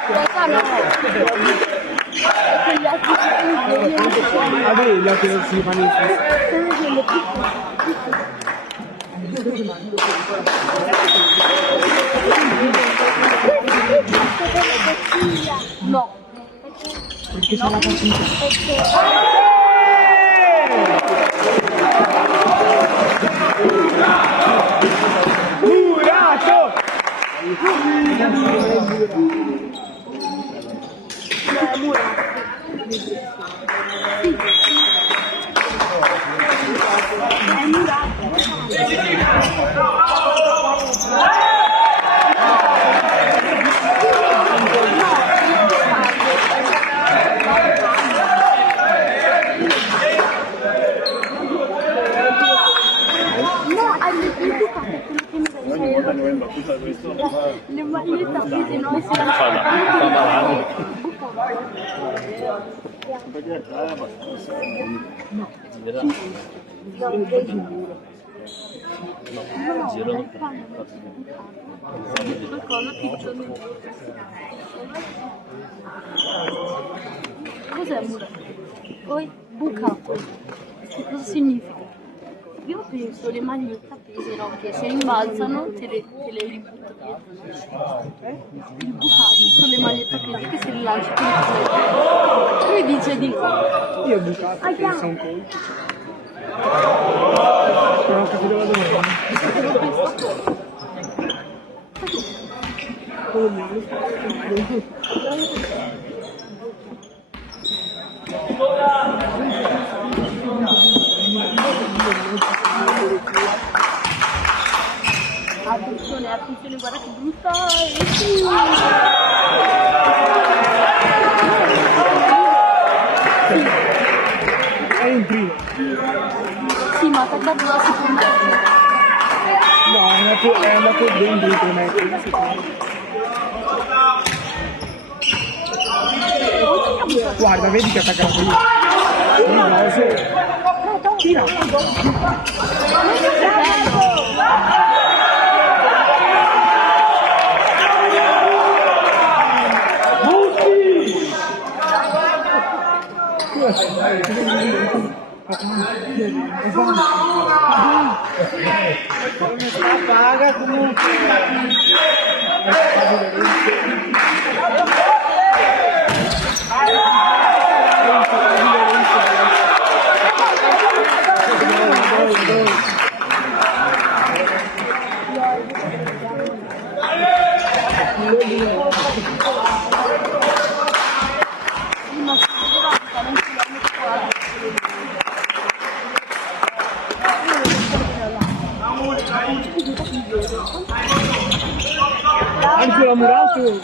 Questa no. Quegli altri Vabbè, gli altri non si fanno no. perché c'è la partita. Murato! Ogni volta che vengo a accusa questo le magliette appese non si Sta malando. perché è abbastanza qualcosa piccione. Cos'è mura? Poi buca. Che cosa significa? Io penso le magliette appese, no? Che se rimbalzano te le ributta dietro. Il bucato sono le magliette appese che si rilanciano. Lui dice di... Io ho bucato, penso un colpo. Non ho capito la domanda. Attenzione, attenzione, guarda che brutta È in primo. sì, ma ha attaccato la seconda. No, è andato dentro i 3 metri. Guarda, vedi che attacca la prima. Tira. Paga comunque. Anche la Murato.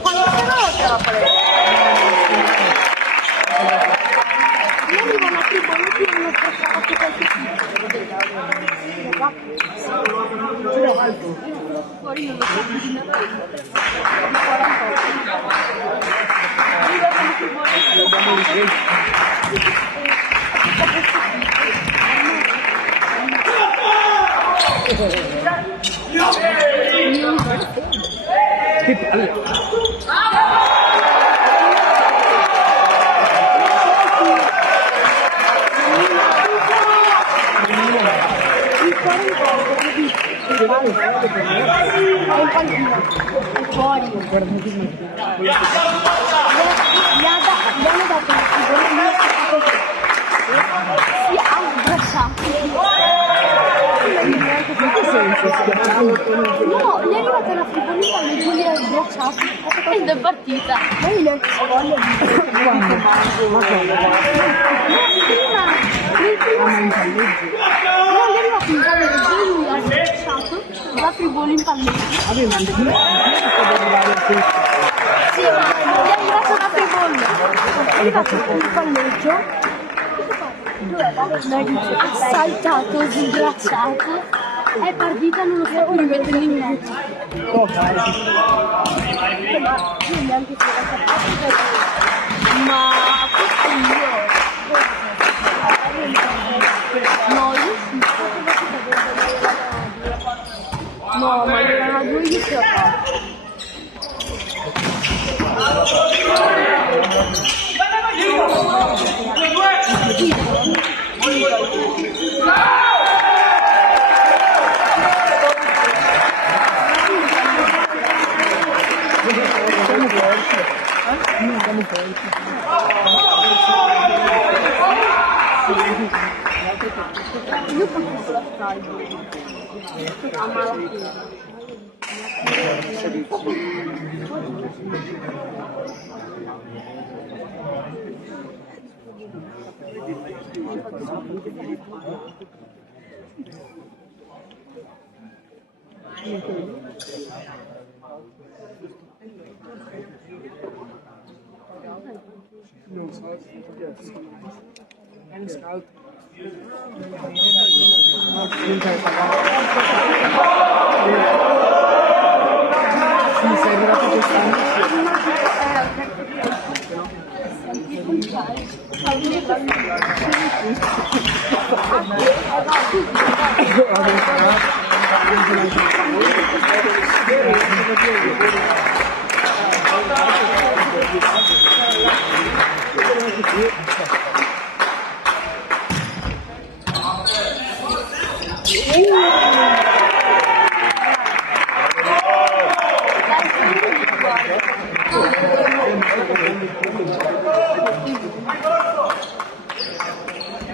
Quando c'era la palestra? Io arrivo alla tribuna e non ho fatto qualche fuori non lo so più di 40. Che palle! Fuori. Gli hanno dato il si ha abbracciato. No, gli è arrivata una fribolina e lui li ha abbracciati. Ed è partita. Ma io le voglio quando mangio. Ma cosa? No, gli è arrivato in camera e lui ha abbracciato la fribola in palleggio. Vabbè, ma anche Sì, ma gli è arrivata una fribola. È arrivato in palleggio. Ha saltato, sbracciato, è partita, non lo so, mi mettono in mezzo. Ma io neanche se la sapevo, ma questo io. No, io sì, no, ma erano due io ce la faccio. Io faccio la salvo a malapena. non so, è un scout. Sì, sei arrivato quest'anno.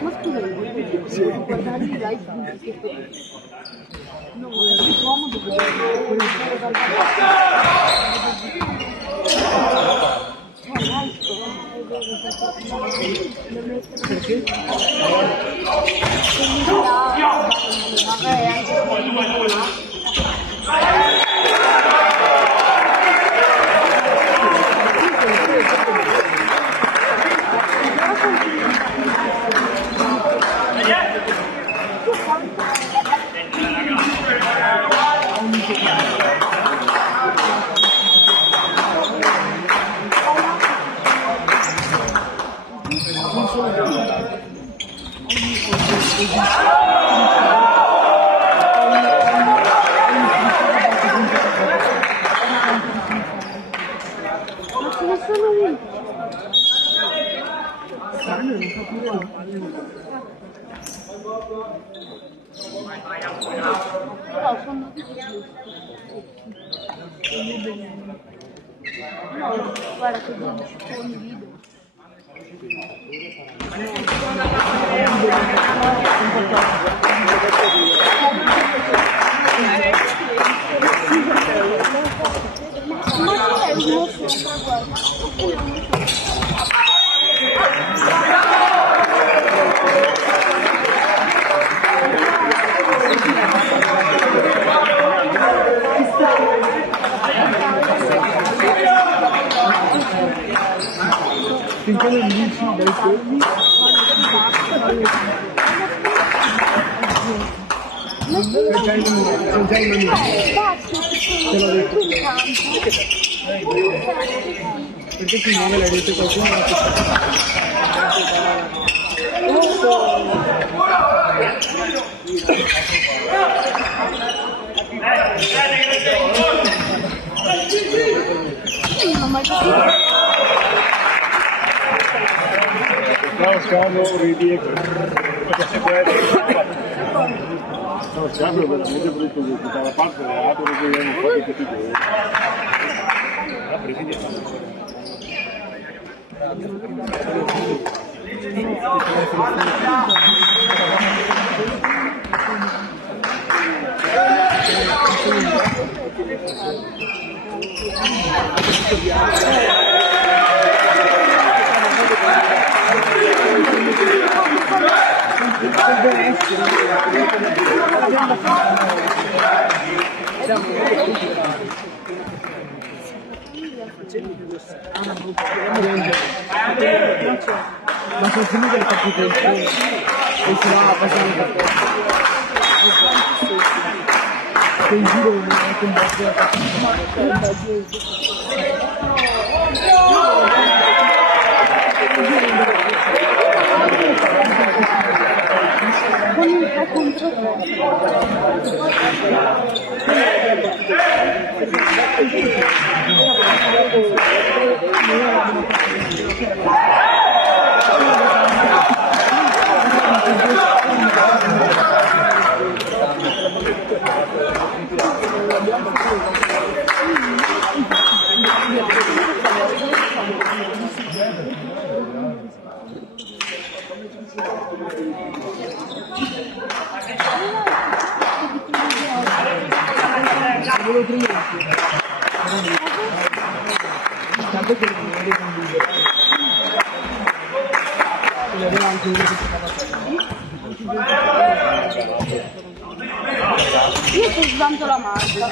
Ma scusa, devo guardare i live che no, è più comodo perché? No, guarda che 12 condivido. Ma è un mostro, guarda. Finché non dici dai fermi, c'è già il numero. Te l'ho detto. Perché si muove la rete qualcuno la Stavo scavando ridicolo. Stavo scavando veramente brutto questo, dalla parte della lato che abbiamo fatto tutti i gol. La presidenza. Ma sono finite le partite in fondo e si va a passare per che in giro non è combattere la partita. Io ti svanto la marca.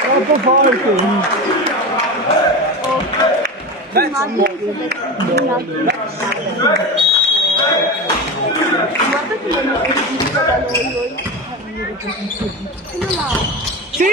Troppo forte! Guarda che non è da lui. Sì!